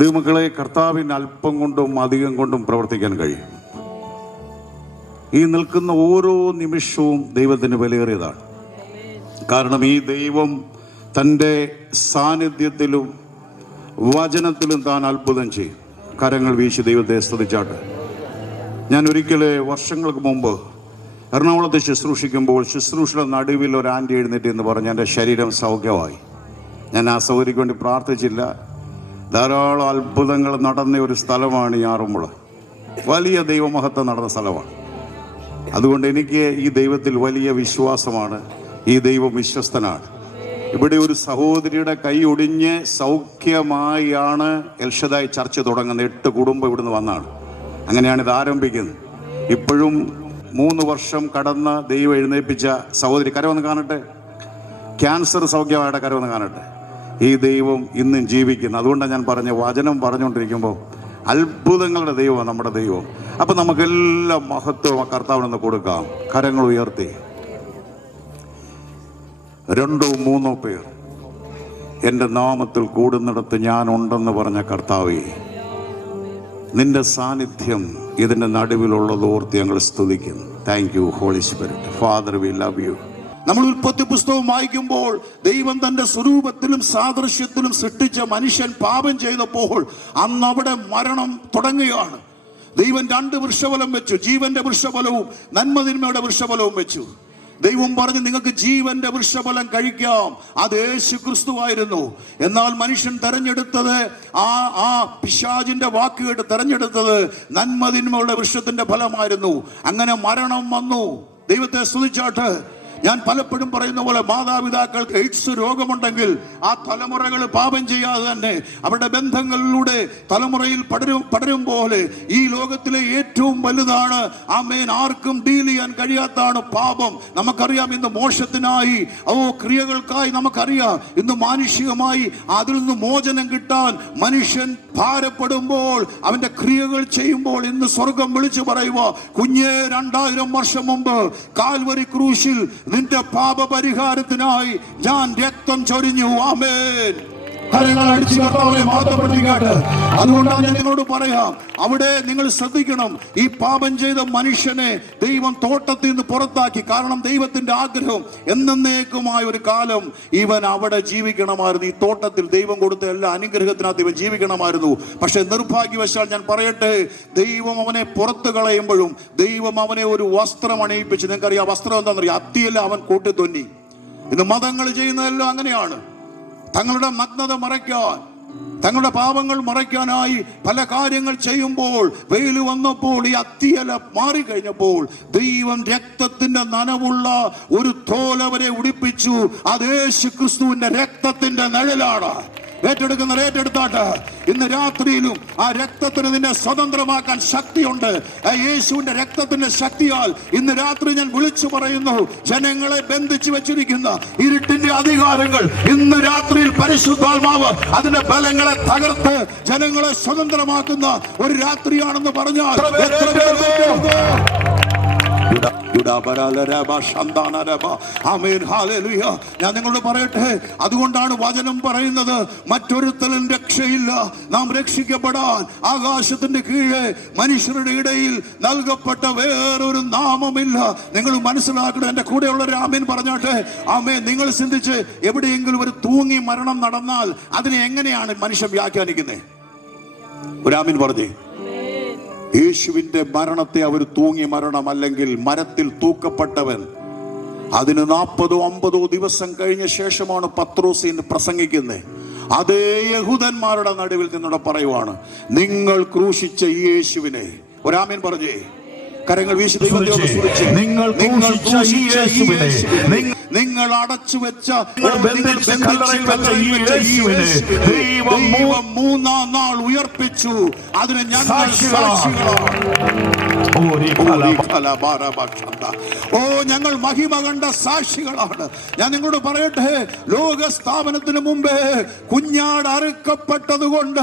ദൈവമക്കളെ, കർത്താവിന് അല്പം കൊണ്ടും അധികം കൊണ്ടും പ്രവർത്തിക്കാൻ കഴിയും. ഈ നിൽക്കുന്ന ഓരോ നിമിഷവും ദൈവത്തിന് വിലയേറിയതാണ്. കാരണം ഈ ദൈവം തൻ്റെ സാന്നിധ്യത്തിലും വചനത്തിലും താൻ അത്ഭുതം ചെയ്യും. കരങ്ങൾ വീശി ദൈവത്തെ സ്തുതിച്ചാട്ട്. ഞാൻ ഒരിക്കൽ വർഷങ്ങൾക്ക് മുമ്പ് എറണാകുളത്ത് ശുശ്രൂഷിക്കുമ്പോൾ ശുശ്രൂഷയുടെ നടുവിൽ ഒരു ആൻറ്റി എഴുന്നേറ്റ് എന്ന് പറഞ്ഞ് എൻ്റെ ശരീരം സൗഖ്യമായി. ഞാൻ ആ സൗകര്യക്ക് വേണ്ടി പ്രാർത്ഥിച്ചില്ല. ധാരാളം അത്ഭുതങ്ങൾ നടന്ന ഒരു സ്ഥലമാണ് ഈ ആറന്മുള. വലിയ ദൈവമഹത്വം നടന്ന സ്ഥലമാണ്. അതുകൊണ്ട് എനിക്ക് ഈ ദൈവത്തിൽ വലിയ വിശ്വാസമാണ്. ഈ ദൈവം വിശ്വസ്തനാണ്. ഇവിടെ ഒരു സഹോദരിയുടെ കൈ ഒടിഞ്ഞ് സൗഖ്യമായാണ് എൽഷദായ് ചർച്ച തുടങ്ങുന്നത്. 8 കുടുംബം ഇവിടുന്ന് വന്നാണ്. അങ്ങനെയാണ് ഇത് ആരംഭിക്കുന്നത്. ഇപ്പോഴും 3 വർഷം കടന്ന് ദൈവം എഴുന്നേൽപ്പിച്ച സഹോദരി കരവന്ന് കാണട്ടെ. ക്യാൻസർ സൗഖ്യമായിട്ട് കരവന്ന് കാണട്ടെ. ഈ ദൈവം ഇന്നും ജീവിക്കുന്നു. അതുകൊണ്ടാണ് ഞാൻ പറഞ്ഞ വചനം പറഞ്ഞുകൊണ്ടിരിക്കുമ്പോൾ അത്ഭുതങ്ങളുടെ ദൈവമാണ് നമ്മുടെ ദൈവം. അപ്പം നമുക്കെല്ലാം മഹത്വം കർത്താവിനൊന്ന് കൊടുക്കാം. കരങ്ങൾ ഉയർത്തി. 2-3 പേർ എൻ്റെ നാമത്തിൽ കൂടുന്നിടത്ത് ഞാൻ ഉണ്ടെന്ന് പറഞ്ഞ കർത്താവേ, നിന്റെ സാന്നിധ്യം ഇതിൻ്റെ നടുവിലുള്ളത് ഓർത്ത് ഞങ്ങൾ സ്തുതിക്കുന്നു. Thank you holy spirit. Father, we love you. നമ്മൾ ഉൽപ്പത്തി പുസ്തകം വായിക്കുമ്പോൾ ദൈവം തൻ്റെ സ്വരൂപത്തിലും സാദൃശ്യത്തിലും സൃഷ്ടിച്ച മനുഷ്യൻ പാപം ചെയ്തപ്പോൾ അന്ന് അവിടെ മരണം തുടങ്ങുകയാണ്. ദൈവം 2 വൃക്ഷഫലം വെച്ചു. ജീവന്റെ വൃക്ഷഫലവും നന്മതിന്മയുടെ വൃക്ഷഫലവും വെച്ചു. ദൈവം പറഞ്ഞു, നിങ്ങൾക്ക് ജീവന്റെ വൃക്ഷഫലം കഴിക്കാം. അത് യേശു ക്രിസ്തുവായിരുന്നു. എന്നാൽ മനുഷ്യൻ തെരഞ്ഞെടുത്തത് ആ പിശാചിന്റെ വാക്ക് കേട്ട് തെരഞ്ഞെടുത്തത് നന്മതിന്മയുടെ വൃക്ഷത്തിന്റെ ഫലമായിരുന്നു. അങ്ങനെ മരണം വന്നു. ദൈവത്തെ സ്തുതിച്ചാട്ട്. ഞാൻ പലപ്പോഴും പറയുന്ന പോലെ മാതാപിതാക്കൾക്ക് എയ്ഡ്സ് രോഗമുണ്ടെങ്കിൽ ആ തലമുറകൾ പാപം ചെയ്യാതെ തന്നെ അവരുടെ ബന്ധങ്ങളിലൂടെ തലമുറയിൽ പടരും പോലെ ഈ ലോകത്തിലെ ഏറ്റവും വലുതാണ് ആമേൻ, ആർക്കും ഡീൽ ചെയ്യാൻ കഴിയാത്തതാണ് പാപം. നമുക്കറിയാം, ഇന്ന് മോക്ഷത്തിനായി ക്രിയകൾക്കായി നമുക്കറിയാം, ഇന്ന് മാനുഷികമായി അതിൽ നിന്ന് മോചനം കിട്ടാൻ മനുഷ്യൻ ഭാരപ്പെടുമ്പോൾ, അവന്റെ ക്രിയകൾ ചെയ്യുമ്പോൾ ഇന്ന് സ്വർഗം വിളിച്ചു പറയുക, കുഞ്ഞേ, 2000 വർഷം മുമ്പ് കാൽവരി ക്രൂശിൽ നിന്റെ പാപപരിഹാരത്തിനായി ഞാൻ രക്തം ചൊരിഞ്ഞു. ആമേൻ. അതുകൊണ്ടാണ് ഞാൻ നിങ്ങളോട് പറയാം, അവിടെ നിങ്ങൾ ശ്രദ്ധിക്കണം. ഈ പാപം ചെയ്ത മനുഷ്യനെ ദൈവം തോട്ടത്തിൽ നിന്ന് പുറത്താക്കി. കാരണം ദൈവത്തിന്റെ ആഗ്രഹം എന്നേക്കുമായ ഒരു കാലം ഇവൻ അവിടെ ജീവിക്കണമായിരുന്നു. ഈ തോട്ടത്തിൽ ദൈവം കൊടുത്ത എല്ലാ അനുഗ്രഹത്തിനകത്ത് ഇവൻ ജീവിക്കണമായിരുന്നു. പക്ഷെ നിർഭാഗ്യവശാൽ ഞാൻ പറയട്ടെ, ദൈവം അവനെ പുറത്തു കളയുമ്പോഴും ദൈവം അവനെ ഒരു വസ്ത്രം അണിയിപ്പിച്ച്. നിങ്ങൾക്കറിയാം വസ്ത്രം എന്താണെന്നറിയാം? അത്തിയല്ല അവൻ കൂട്ടി തൊന്നി. ഇന്ന് മതങ്ങൾ ചെയ്യുന്നതെല്ലാം അങ്ങനെയാണ്. തങ്ങളുടെ നഗ്നത മറയ്ക്കാൻ, തങ്ങളുടെ പാപങ്ങൾ മറയ്ക്കാനായി പല കാര്യങ്ങൾ ചെയ്യുമ്പോൾ, വെയിൽ വന്നപ്പോൾ ഈ അത്തിയല മാറിക്കഴിഞ്ഞപ്പോൾ ദൈവം രക്തത്തിന്റെ നനവുള്ള ഒരു തോൽ അവരെ ഉടിപ്പിച്ചു. അത് യേശു ക്രിസ്തുവിന്റെ രക്തത്തിന്റെ നിഴലാണ്. ഏറ്റെടുക്കുന്നവർ ഏറ്റെടുത്താട്ട്. ഇന്ന് രാത്രിയിലും ആ രക്തത്തിന് നിന്നെ സ്വതന്ത്രമാക്കാൻ ശക്തിയുണ്ട്. യേശുവിന്റെ രക്തത്തിന്റെ ശക്തിയാൽ ഇന്ന് രാത്രി ഞാൻ വിളിച്ചു പറയുന്നു, ജനങ്ങളെ ബന്ധിച്ചു വെച്ചിരിക്കുന്ന ഇരുട്ടിന്റെ അധികാരങ്ങൾ ഇന്ന് രാത്രിയിൽ പരിശുദ്ധാത്മാവ് അതിന്റെ ബലങ്ങളെ തകർത്ത് ജനങ്ങളെ സ്വതന്ത്രമാക്കുന്ന ഒരു രാത്രിയാണെന്ന് പറഞ്ഞാൽ ഞാൻ നിങ്ങളോട് പറയട്ടെ, അതുകൊണ്ടാണ് വചനം പറയുന്നത്, മറ്റൊരുത്തലും രക്ഷയില്ല, നാം രക്ഷിക്കപ്പെടാൻ ആകാശത്തിന്റെ കീഴെ മനുഷ്യരുടെ ഇടയിൽ നൽകപ്പെട്ട വേറൊരു നാമമില്ല. നിങ്ങൾ മനസ്സിലാക്കണം. എന്റെ കൂടെയുള്ളവർ ആമേൻ പറഞ്ഞാട്ടെ. ആമേൻ. നിങ്ങൾ ചിന്തിച്ച്, എവിടെയെങ്കിലും ഒരു തൂങ്ങി മരണം നടന്നാൽ അതിനെ എങ്ങനെയാണ് മനുഷ്യൻ വ്യാഖ്യാനിക്കുന്നത്? ഒരു ആമേൻ പറഞ്ഞേ. യേശുവിന്റെ മരണത്തെ അവർ തൂങ്ങി മരണം, അല്ലെങ്കിൽ മരത്തിൽ തൂക്കപ്പെട്ടവൻ. അതിന് 40-50 ദിവസം കഴിഞ്ഞ ശേഷമാണ് പത്രോസിന് പ്രസംഗിക്കുന്നത്. അതേ യഹൂദന്മാരുടെ നടുവിൽ നിന്നോട് പറയുവാണ്, നിങ്ങൾ ക്രൂശിച്ച ഈ യേശുവിനെ. ഒരാമേൻ പറഞ്ഞേ. കരങ്ങൾ വീശി നിങ്ങൾ അടച്ചു വെച്ച ദൈവം 3-ാം നാൾ ഉയർപ്പിച്ചു. അതിന് ഞങ്ങൾ സാക്ഷികളാണ്. ഓ, ഞങ്ങൾ മഹിമ കണ്ട സാക്ഷികളാണ്. ഞാൻ നിങ്ങളോട് പറയട്ടെ, ലോക സ്ഥാപനത്തിന് മുമ്പേ കുഞ്ഞാട് അറുക്കപ്പെട്ടത് കൊണ്ട്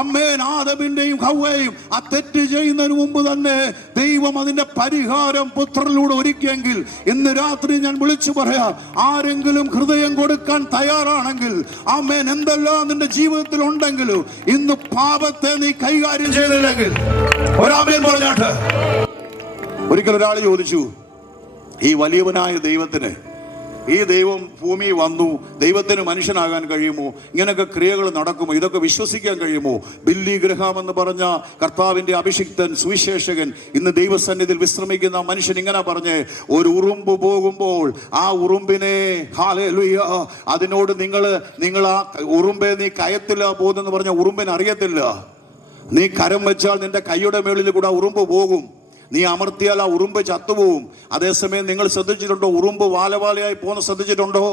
അമ്മേൻ ആദമിന്റെയും ഹവ്വയും ആ തെറ്റ് ചെയ്യുന്നതിന് മുമ്പ് തന്നെ ദൈവം അതിന്റെ പരിഹാരം പുത്രനിലൂടെ ഒരുക്കിയെങ്കിൽ ഇന്ന് രാത്രി ഞാൻ വിളിച്ചു പറയാം, ആരെങ്കിലും ഹൃദയം കൊടുക്കാൻ തയ്യാറാണെങ്കിൽ, ആമേൻ, എന്തെല്ലാം നിന്റെ ജീവിതത്തിൽ ഉണ്ടെങ്കിലും ഇന്ന് പാപത്തെ നീ കൈകാര്യം ചെയ്തില്ലെങ്കിൽ ഒരാമേൻ പറഞ്ഞാട്ട്. ഒരിക്കൽ ഒരാൾ ചോദിച്ചു, ഈ വലിയവനായ ദൈവത്തിന്, ഈ ദൈവം ഭൂമി വന്നു, ദൈവത്തിന് മനുഷ്യനാകാൻ കഴിയുമോ? ഇങ്ങനെയൊക്കെ ക്രിയകൾ നടക്കുമോ? ഇതൊക്കെ വിശ്വസിക്കാൻ കഴിയുമോ? ബില്ലി ഗ്രഹാം എന്ന് പറഞ്ഞ കർത്താവിന്റെ അഭിഷിക്തൻ സുവിശേഷകൻ ഇന്ന് ദൈവസന്നിധിയിൽ വിശ്രമിക്കുന്ന മനുഷ്യൻ ഇങ്ങനെ പറഞ്ഞ്, ഒരു ഉറുമ്പ് പോകുമ്പോൾ ആ ഉറുമ്പിനെ, ഹല്ലേലൂയ, അതിനോട് നിങ്ങൾ ആ ഉറുമ്പെ നീ കയത്തില്ല പോകുന്നെന്ന് പറഞ്ഞ ഉറുമ്പിന് അറിയത്തില്ല. നീ കരം വെച്ചാൽ നിന്റെ കൈയുടെ മേളിൽ കൂടെ ഉറുമ്പ് പോകും, നീ അമർത്തിയാൽ ആ ഉറുമ്പ് ചത്തുപോകും. അതേസമയം നിങ്ങൾ ശ്രദ്ധിച്ചിട്ടുണ്ടോ, ഉറുമ്പ് വാലവാലയായി പോകുന്ന ശ്രദ്ധിച്ചിട്ടുണ്ടോ?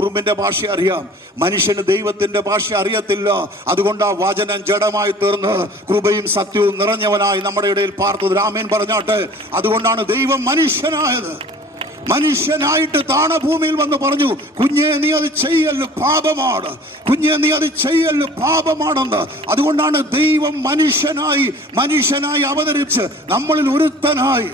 ഉറുമ്പിന്റെ ഭാഷ അറിയാം, മനുഷ്യന് ദൈവത്തിന്റെ ഭാഷ അറിയത്തില്ല. അതുകൊണ്ട് ആ വചനം ജഡമായി തീർന്ന് കൃപയും സത്യവും നിറഞ്ഞവനായി നമ്മുടെ ഇടയിൽ പാർത്തത്. ആമേൻ പറഞ്ഞാട്ട്. അതുകൊണ്ടാണ് ദൈവം മനുഷ്യനായത്. മനുഷ്യനായിട്ട് താണഭൂമിയിൽ വന്ന് പറഞ്ഞു, കുഞ്ഞെ നീ അത് ചെയ്യല് പാപമാണ്, കുഞ്ഞെ നീ അത് ചെയ്യല് പാപമാണെന്ന്. അതുകൊണ്ടാണ് ദൈവം മനുഷ്യനായി അവതരിച്ച് നമ്മളിൽ ഒരുത്തനായി.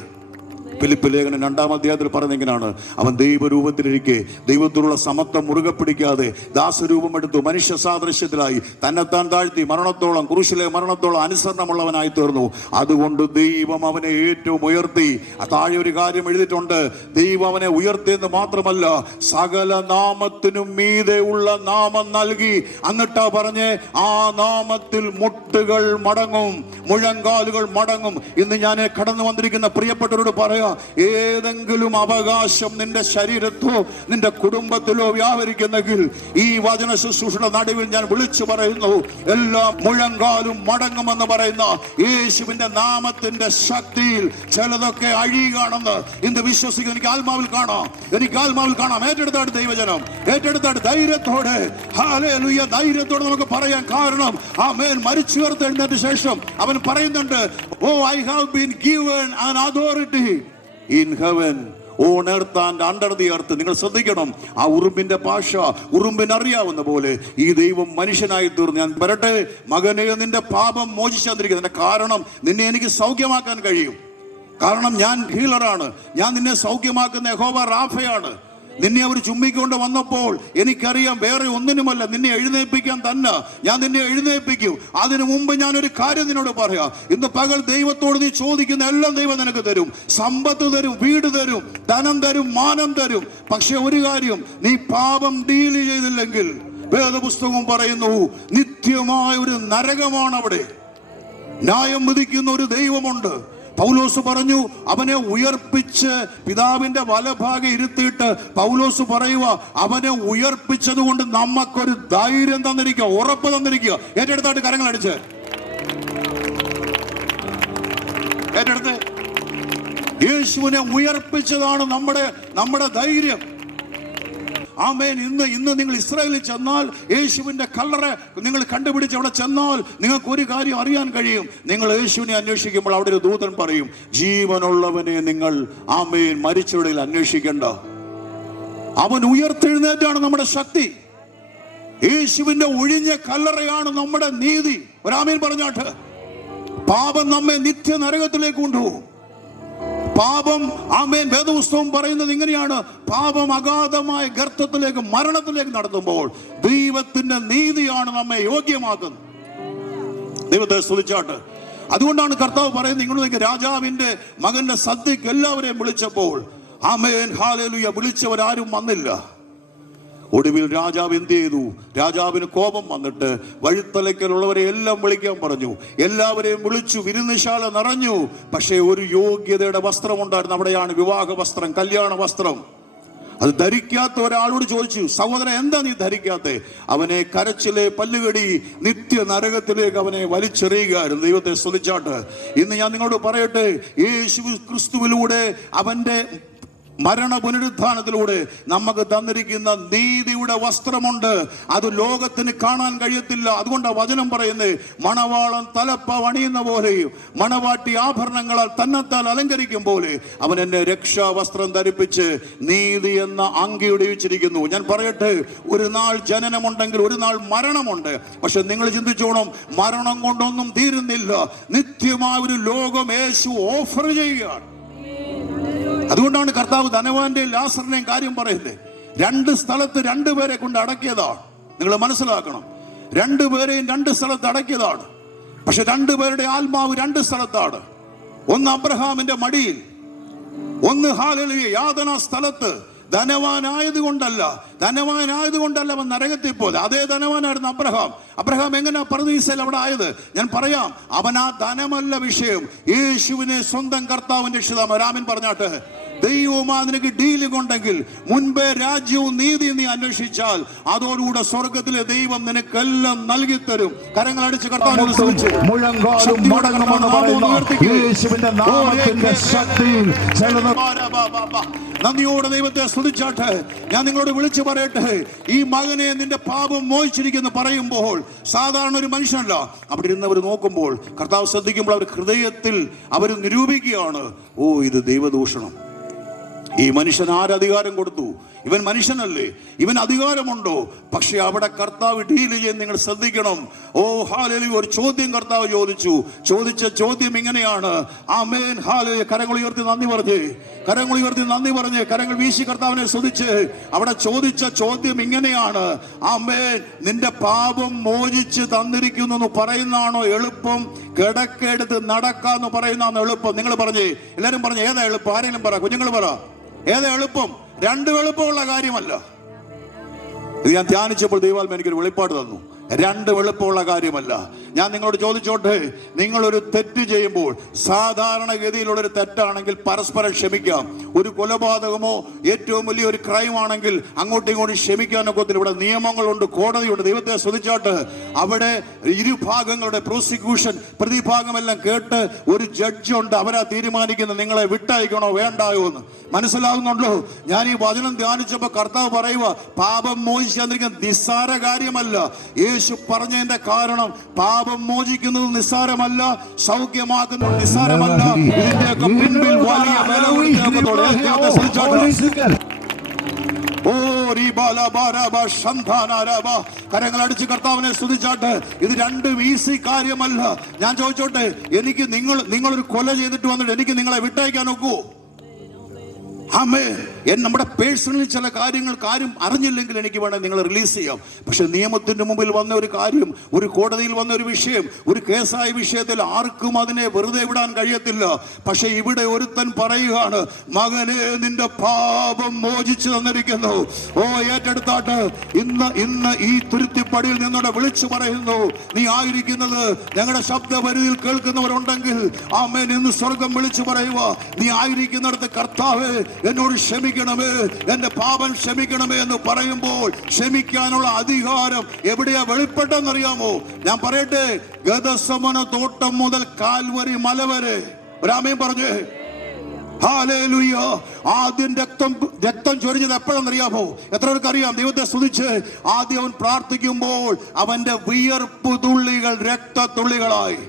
ഫിലിപ്പ് ലേഖനം 2-ാം അധ്യായത്തിൽ പറഞ്ഞെങ്ങനെയാണ്, അവൻ ദൈവരൂപത്തിലിരിക്കെ ദൈവത്തിലുള്ള സമത്വം മുറുകെ പിടിക്കാതെ ദാസരൂപമെടുത്തു, മനുഷ്യ സാദൃശ്യത്തിലായി തന്നെത്താൻ താഴ്ത്തി മരണത്തോളം, ക്രൂശിലെ മരണത്തോളം അനുസരണമുള്ളവനായി തീർന്നു. അതുകൊണ്ട് ദൈവം അവനെ ഏറ്റവും ഉയർത്തി. താഴെ ഒരു കാര്യം എഴുതിയിട്ടുണ്ട്, ദൈവം അവനെ ഉയർത്തിയെന്ന് മാത്രമല്ല, സകല നാമത്തിനും മീതെ ഉള്ള നാമം നൽകി. എന്നിട്ടാ പറഞ്ഞ്, ആ നാമത്തിൽ മുട്ടുകൾ മടങ്ങും, മുഴങ്കാലുകൾ മടങ്ങും. ഇന്ന് ഞാൻ കടന്നു വന്നിരിക്കുന്ന പ്രിയപ്പെട്ടവരോട് പറയാം, ഏതെങ്കിലും അവകാശം നിന്റെ ശരീരത്തോ നിന്റെ കുടുംബത്തിലോ വ്യാപരിക്കുന്നെങ്കിൽ ഈ വചന ശുശ്രൂഷയുടെ നടുവിൽ ഞാൻ വിളിച്ചു പറയുന്നു, എല്ലാ മുഴങ്കാലും മടങ്ങുമെന്ന് പറയുന്ന യേശുവിന്റെ നാമത്തിന്റെ ശക്തിയിൽ ചിലതൊക്കെ അഴിയുകയാണെന്ന് ഇന്ന് വിശ്വസിക്കുന്ന എനിക്ക് ആത്മാവിൽ കാണാം. ഏറ്റെടുത്താട് ദൈവജനം, ഏറ്റെടുത്താട് ധൈര്യത്തോടെ, ഹല്ലേലൂയ, ധൈര്യത്തോടെ നമുക്ക് പറയാൻ. കാരണം ആമേൻ, മരിച്ചുയർത്തെഴുന്നേറ്റ ശേഷം അവൻ പറയുന്നുണ്ട്, oh I have been given an authority in heaven, on earth and under the earth. നിങ്ങൾ ശ്രദ്ധിക്കണം, ആ ഉറുമ്പിന്റെ ഭാഷ ഉറുമ്പിനറിയാവുന്ന പോലെ ഈ ദൈവം മനുഷ്യനായി തീർന്നു. ഞാൻ പറയട്ടെ, മകനെ, നിന്റെ പാപം മോചിച്ചാതിരിക്കുന്നതിന്റെ കാരണം നിന്നെ എനിക്ക് സൗഖ്യമാക്കാൻ കഴിയും. കാരണം ഞാൻ ഹീലറാണ്, ഞാൻ നിന്നെ സൗഖ്യമാക്കുന്ന യഹോവ റാഫയാണ്. നിന്നെ അവർ ചുമ്മിക്കൊണ്ട് വന്നപ്പോൾ എനിക്കറിയാം വേറെ ഒന്നിനുമല്ല, നിന്നെ എഴുന്നേൽപ്പിക്കാൻ തന്നെ ഞാൻ നിന്നെ എഴുന്നേൽപ്പിക്കും. അതിനു മുമ്പ് ഞാനൊരു കാര്യം നിന്നോട് പറയാം. ഇന്ന് പകൽ ദൈവത്തോട് നീ ചോദിക്കുന്ന എല്ലാം ദൈവം നിനക്ക് തരും. സമ്പത്ത് തരും, വീട് തരും, ധനം തരും, മാനം തരും. പക്ഷെ ഒരു കാര്യം, നീ പാപം ഡീൽ ചെയ്തില്ലെങ്കിൽ വേദപുസ്തകം പറയുന്നു, നിത്യമായ ഒരു നരകമാണ് അവിടെ. ന്യായം വിധിക്കുന്ന ഒരു ദൈവമുണ്ട്. പൗലോസ് പറഞ്ഞു, അവനെ ഉയർപ്പിച്ച് പിതാവിന്റെ വലഭാഗം ഇരുത്തിയിട്ട് പൗലോസ് പറയുക, അവനെ ഉയർപ്പിച്ചത് കൊണ്ട് നമുക്കൊരു ധൈര്യം തന്നിരിക്കുക, ഉറപ്പ് തന്നിരിക്കുക. ഏറ്റെടുത്തായിട്ട് കരങ്ങൾ അടിച്ച് ഏറ്റെടുത്ത്. യേശുവിനെ ഉയർപ്പിച്ചതാണ് നമ്മുടെ ധൈര്യം. ആമേൻ. ഇന്ന് നിങ്ങൾ ഇസ്രായേലിൽ ചെന്നാൽ, യേശുവിന്റെ കല്ലറ നിങ്ങൾ കണ്ടുപിടിച്ച് അവിടെ ചെന്നാൽ നിങ്ങൾക്ക് ഒരു കാര്യം അറിയാൻ കഴിയും. നിങ്ങൾ യേശുവിനെ അന്വേഷിക്കുമ്പോൾ അവിടെ ഒരു ദൂതൻ പറയും, ജീവനുള്ളവനെ നിങ്ങൾ ആമേൻ മരിച്ചവരിൽ അന്വേഷിക്കേണ്ട. അവൻ ഉയർത്തെഴുന്നേറ്റാണ് നമ്മുടെ ശക്തി. യേശുവിന്റെ ഒഴിഞ്ഞ കല്ലറയാണ് നമ്മുടെ നീതി. ഒരാമേൻ പറഞ്ഞാട്ട്. പാപം നമ്മെ നിത്യ നരകത്തിലേക്ക് കൊണ്ടുപോകും. പാപം, ആമേൻ, വേദപുസ്തകം പറയുന്നത് ഇങ്ങനെയാണ്, പാപം അഗാധമായ ഗർത്തത്തിലേക്ക്, മരണത്തിലേക്ക് നടത്തുമ്പോൾ ദൈവത്തിന്റെ നീതിയാണ് നമ്മെ യോഗ്യമാക്കുന്നത്. ദൈവത്തെ സ്തുതിച്ചാട്ട്. അതുകൊണ്ടാണ് കർത്താവ് പറയുന്നത്, നിങ്ങൾ രാജാവിന്റെ മകന്റെ സദ്യക്ക് എല്ലാവരെയും വിളിച്ചപ്പോൾ, ആമേൻ, ഹല്ലേലൂയ, വിളിച്ചവരാരും വന്നില്ല. ഒടുവിൽ രാജാവ് എന്ത് ചെയ്തു? രാജാവിന് കോപം വന്നിട്ട് വഴിത്തലയ്ക്കലുള്ളവരെ എല്ലാം വിളിക്കാൻ പറഞ്ഞു. എല്ലാവരെയും വിളിച്ചു, വിരുന്നുശാല നിറഞ്ഞു. പക്ഷേ ഒരു യോഗ്യതയുടെ വസ്ത്രം ഉണ്ടായിരുന്നു. അവിടെയാണ് വിവാഹ വസ്ത്രം, കല്യാണ വസ്ത്രം. അത് ധരിക്കാത്ത ഒരാളോട് ചോദിച്ചു, സഹോദരൻ, എന്താ നീ ധരിക്കാത്തെ? അവനെ കരച്ചിലെ പല്ലുകടി, നിത്യ നരകത്തിലേക്ക് അവനെ വലിച്ചെറിയുകയായിരുന്നു. ദൈവത്തെ സ്തുതിച്ചാട്ട്. ഇന്ന് ഞാൻ നിങ്ങളോട് പറയട്ടെ, യേശു ക്രിസ്തുവിലൂടെ അവന്റെ മരണ പുനരുത്ഥാനത്തിലൂടെ നമുക്ക് തന്നിരിക്കുന്ന നീതിയുടെ വസ്ത്രമുണ്ട്. അത് ലോകത്തിന് കാണാൻ കഴിയത്തില്ല. അതുകൊണ്ടാണ് വചനം പറയുന്നത്, മണവാളൻ തലപ്പാവ് അണിയുന്ന പോലെയും മണവാട്ടി ആഭരണങ്ങളാൽ തന്നെത്താൽ അലങ്കരിക്കും പോലെ അവൻ എന്നെ രക്ഷാവസ്ത്രം ധരിപ്പിച്ച് നീതി എന്ന അങ്കി ഉടിവിച്ചിരിക്കുന്നു. ഞാൻ പറയട്ടെ, ഒരു നാൾ ജനനമുണ്ടെങ്കിൽ ഒരു നാൾ മരണമുണ്ട്. പക്ഷെ നിങ്ങൾ ചിന്തിച്ചോണം, മരണം കൊണ്ടൊന്നും തീരുന്നില്ല. നിത്യമായ ഒരു ലോകം യേശു ഓഫർ ചെയ്യുകയാണ്. അതുകൊണ്ടാണ് കർത്താവ് ധനവാന്റെയും ലാസറിന്റെയും കാര്യം പറയുന്നത്. 2 സ്ഥലത്ത് 2 പേരെ കൊണ്ട് അടക്കിയതാണ്. നിങ്ങൾ മനസ്സിലാക്കണം, 2 പേരെയും 2 സ്ഥലത്ത് അടക്കിയതാണ്. പക്ഷെ 2 പേരുടെ ആത്മാവ് 2 സ്ഥലത്താണ്. ഒന്ന് അബ്രഹാമിന്റെ മടിയിൽ, ഒന്ന് ഹല്ലേലൂയ യാതനാ സ്ഥലത്ത്. ധനവാനായതുകൊണ്ടല്ല അവൻ നരകത്തിൽ പോലെ. അതേ ധനവാനായിരുന്നു അബ്രഹാം. അബ്രഹാം എങ്ങനെ പറുദീസയിൽ അവിടെ ആയത്? ഞാൻ പറയാം, അവൻ ആ ധനമല്ല വിഷയം, യേശുവിനെ സ്വന്തം കർത്താവിന്റെ രക്ഷിതാവ്. രാമൻ പറഞ്ഞാട്ട്, ദൈവവുമാ നിനക്ക് ഡീലിംഗ് ഉണ്ടെങ്കിൽ മുൻപേ രാജ്യവും നീതിയും നീ അന്വേഷിച്ചാൽ അതോടുകൂടെ സ്വർഗത്തിലെ ദൈവം നിനക്കെല്ലാം നൽകി തരും. കരങ്ങൾ അടിച്ച് കർത്താവിനെ നന്ദിയോടെ ദൈവത്തെ സ്തുതിച്ചാട്ടെ. ഞാൻ നിങ്ങളോട് വിളിച്ചു പറയട്ടെ, ഈ മകനെ നിന്റെ പാപം മോചിച്ചിരിക്കുന്നു പറയുമ്പോൾ സാധാരണ ഒരു മനുഷ്യനല്ല. അവിടെ ഇരുന്നവർ നോക്കുമ്പോൾ, കർത്താവ് ശ്രദ്ധിക്കുമ്പോൾ അവർ ഹൃദയത്തിൽ അവർ നിരൂപിക്കുകയാണ്, ഓ ഇത് ദൈവദൂഷണം. ഈ മനുഷ്യൻ ആരധികാരം കൊടുത്തു? ഇവൻ മനുഷ്യനല്ലേ? ഇവൻ അധികാരമുണ്ടോ? പക്ഷെ അവിടെ കർത്താവ് ഡീൽ ചെയ്യാൻ നിങ്ങൾ ശ്രദ്ധിക്കണം. ഓ ഹല്ലേലൂയ, ഒരു ചോദ്യം കർത്താവ് ചോദിച്ച ചോദ്യം ഇങ്ങനെയാണ്. ആമേൻ, ഹല്ലേലൂയ. കരങ്ങൾ ഉയർത്തി നന്ദി പറഞ്ഞ് കരങ്ങൾ വീശി കർത്താവിനെ സ്തുതിച്ച് അവിടെ ചോദിച്ച ചോദ്യം ഇങ്ങനെയാണ്. ആമേൻ, നിന്റെ പാപം മോചിച്ച് തന്നിരിക്കുന്നു എന്ന് പറയുന്നതാണോ എളുപ്പം, കിടക്കെടുത്ത് നടക്കാന്ന് പറയുന്നതാണോ എളുപ്പം? നിങ്ങൾ പറഞ്ഞേ, എല്ലാരും പറഞ്ഞേ, ഏതാ എളുപ്പം? ആരെങ്കിലും പറ, കുഞ്ഞുങ്ങൾ പറ, ഏതാ എളുപ്പം? 2 എളുപ്പമുള്ള കാര്യമല്ല. ഇത് ഞാൻ ധ്യാനിച്ചപ്പോൾ ദൈവാത്മാവ് എനിക്കൊരു വെളിപ്പാട് തന്നു. 2 എളുപ്പമുള്ള കാര്യമല്ല. ഞാൻ നിങ്ങളോട് ചോദിച്ചോട്ടെ, നിങ്ങളൊരു തെറ്റ് ചെയ്യുമ്പോൾ, സാധാരണഗതിയിലുള്ളൊരു തെറ്റാണെങ്കിൽ പരസ്പരം ക്ഷമിക്കാം. ഒരു കൊലപാതകമോ ഏറ്റവും വലിയൊരു ക്രൈം ആണെങ്കിൽ അങ്ങോട്ടും ഇങ്ങോട്ടും ക്ഷമിക്കാനൊക്കെ ഇവിടെ നിയമങ്ങളുണ്ട്, കോടതിയുണ്ട്. ദൈവത്തെ സ്തുതിച്ചാട്ട് അവിടെ ഇരുഭാഗങ്ങളുടെ പ്രോസിക്യൂഷൻ പ്രതിഭാഗമെല്ലാം കേട്ട് ഒരു ജഡ്ജുണ്ട്. അവരാ തീരുമാനിക്കുന്നത് നിങ്ങളെ വിട്ടയക്കണോ വേണ്ടായോ എന്ന്. മനസ്സിലാകുന്നുണ്ടോ? ഞാൻ ഈ വചനം ധ്യാനിച്ചപ്പോൾ കർത്താവ് പറയുക, പാപം മോചിക്കാൻ നിസ്സാര കാര്യമല്ല. യേശു പറഞ്ഞതിന്റെ കാരണം പാപം മോചിക്കുന്നത് നിസ്സാരമല്ല, സൗഖ്യമാക്കുന്നത് നിസ്സാരമല്ല. ഇതിന്റെയൊക്കെ പിൻപിൽ വലിയ വില കരങ്ങൾ അടിച്ച് കർത്താവിനെ സ്തുതിച്ചാട്ട്. ഇത് 2 ഈസി കാര്യമല്ല. ഞാൻ ചോദിച്ചോട്ടെ, എനിക്ക് നിങ്ങളൊരു കൊല ചെയ്തിട്ട് വന്നിട്ട് എനിക്ക് നിങ്ങളെ വിട്ടയക്കാൻ ഒക്കുവോ? നമ്മുടെ പേഴ്സണലി ചില കാര്യം അറിഞ്ഞില്ലെങ്കിൽ എനിക്ക് വേണമെങ്കിൽ നിങ്ങൾ റിലീസ് ചെയ്യാം. പക്ഷെ നിയമത്തിന്റെ മുമ്പിൽ വന്ന ഒരു കാര്യം, ഒരു കോടതിയിൽ വന്ന ഒരു വിഷയം, ഒരു കേസായ വിഷയത്തിൽ ആർക്കും അതിനെ വെറുതെ വിടാൻ കഴിയത്തില്ല. പക്ഷെ ഇവിടെ ഒരുത്തൻ പറയുകയാണ്, മകനെ നിന്റെ പാപം മോചിച്ചു തന്നിരിക്കുന്നു. ഓ ഏറ്റെടുത്താട്ട് ഇന്ന് ഈ തുരുത്തിപ്പടിയിൽ നിന്നോടെ വിളിച്ചു പറയുന്നു, നീ ആയിരിക്കുന്നത് ഞങ്ങളുടെ ശബ്ദപരിധിയിൽ കേൾക്കുന്നവരുണ്ടെങ്കിൽ ആമേൻ, ഇന്ന് സ്വർഗം വിളിച്ചു പറയുക, നീ ആയിരിക്കുന്നിടത്ത് കർത്താവേ എന്നോട് ക്ഷമിക്കണമേ, എന്റെ പാപം ക്ഷമിക്കണമേ എന്ന് പറയുമ്പോൾ ക്ഷമിക്കാനുള്ള അധികാരം എവിടെയാ വെളിപ്പെട്ടെന്നറിയാമോ? ഞാൻ പറയട്ടെ, ഗദസമന തോട്ടം മുതൽ കാൽവരി മല വരെ രാമയും പറഞ്ഞേ ഹല്ലേലൂയ. ആദ്യം രക്തം ചൊരിഞ്ഞത് എപ്പോഴെന്നറിയാമോ? എത്ര പേർക്ക് അറിയാം? ദൈവത്തെ സ്തുതിച്ച് ആദ്യം അവൻ പ്രാർത്ഥിക്കുമ്പോൾ അവന്റെ വിയർപ്പ് തുള്ളികൾ രക്തത്തുള്ളികളായി.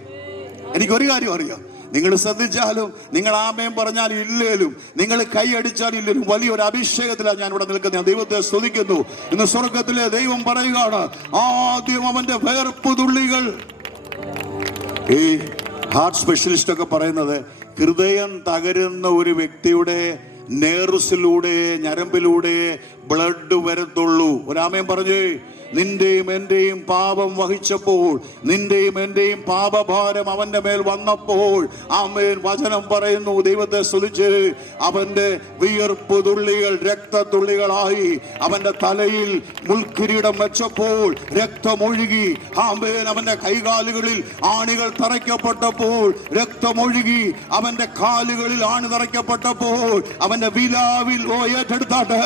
എനിക്കൊരു കാര്യം അറിയാം, നിങ്ങൾ ശ്രദ്ധിച്ചാലും, നിങ്ങൾ ആമേൻ പറഞ്ഞാലും ഇല്ലേലും, നിങ്ങൾ കൈയടിച്ചാലും ഇല്ലേലും വലിയൊരു അഭിഷേകത്തിലാണ് ഞാൻ ഇവിടെ നിൽക്കുന്നത്. ഞാൻ ദൈവത്തെ സ്തുതിക്കുന്നു. ഇന്ന് സ്വർഗത്തിലെ ദൈവം പറയുകയാണ്, ആദ്യം അവന്റെ വേർപ്പ് തുള്ളികൾ. ഈ ഹാർട്ട് സ്പെഷ്യലിസ്റ്റ് ഒക്കെ പറയുന്നത്, ഹൃദയം തകരുന്ന ഒരു വ്യക്തിയുടെ നേർസിലൂടെ, ഞരമ്പിലൂടെ ബ്ലഡ് വരത്തുള്ളൂ. ഒരാമേൻ പറഞ്ഞേ, നിന്റെയും എന്റെയും പാപം വഹിച്ചപ്പോൾ, നിന്റെയും എന്റെയും പാപഭാരം അവന്റെ മേൽ വന്നപ്പോൾ, ആമേൻ, വചനം പറയുന്നു, ദൈവത്തെ സ്തുതിച്ച് അവന്റെ വിയർപ്പ് തുള്ളികൾ രക്തത്തുള്ളികളായി. അവന്റെ തലയിൽ മുൾക്കിരീടം വെച്ചപ്പോൾ രക്തമൊഴുകി. ആമേൻ, അവന്റെ കൈകാലുകളിൽ ആണികൾ തറയ്ക്കപ്പെട്ടപ്പോൾ രക്തമൊഴുകി. അവന്റെ കാലുകളിൽ ആണി തറയ്ക്കപ്പെട്ടപ്പോൾ അവന്റെ വിലാവിൽ ഏറ്റെടുത്താട്ട്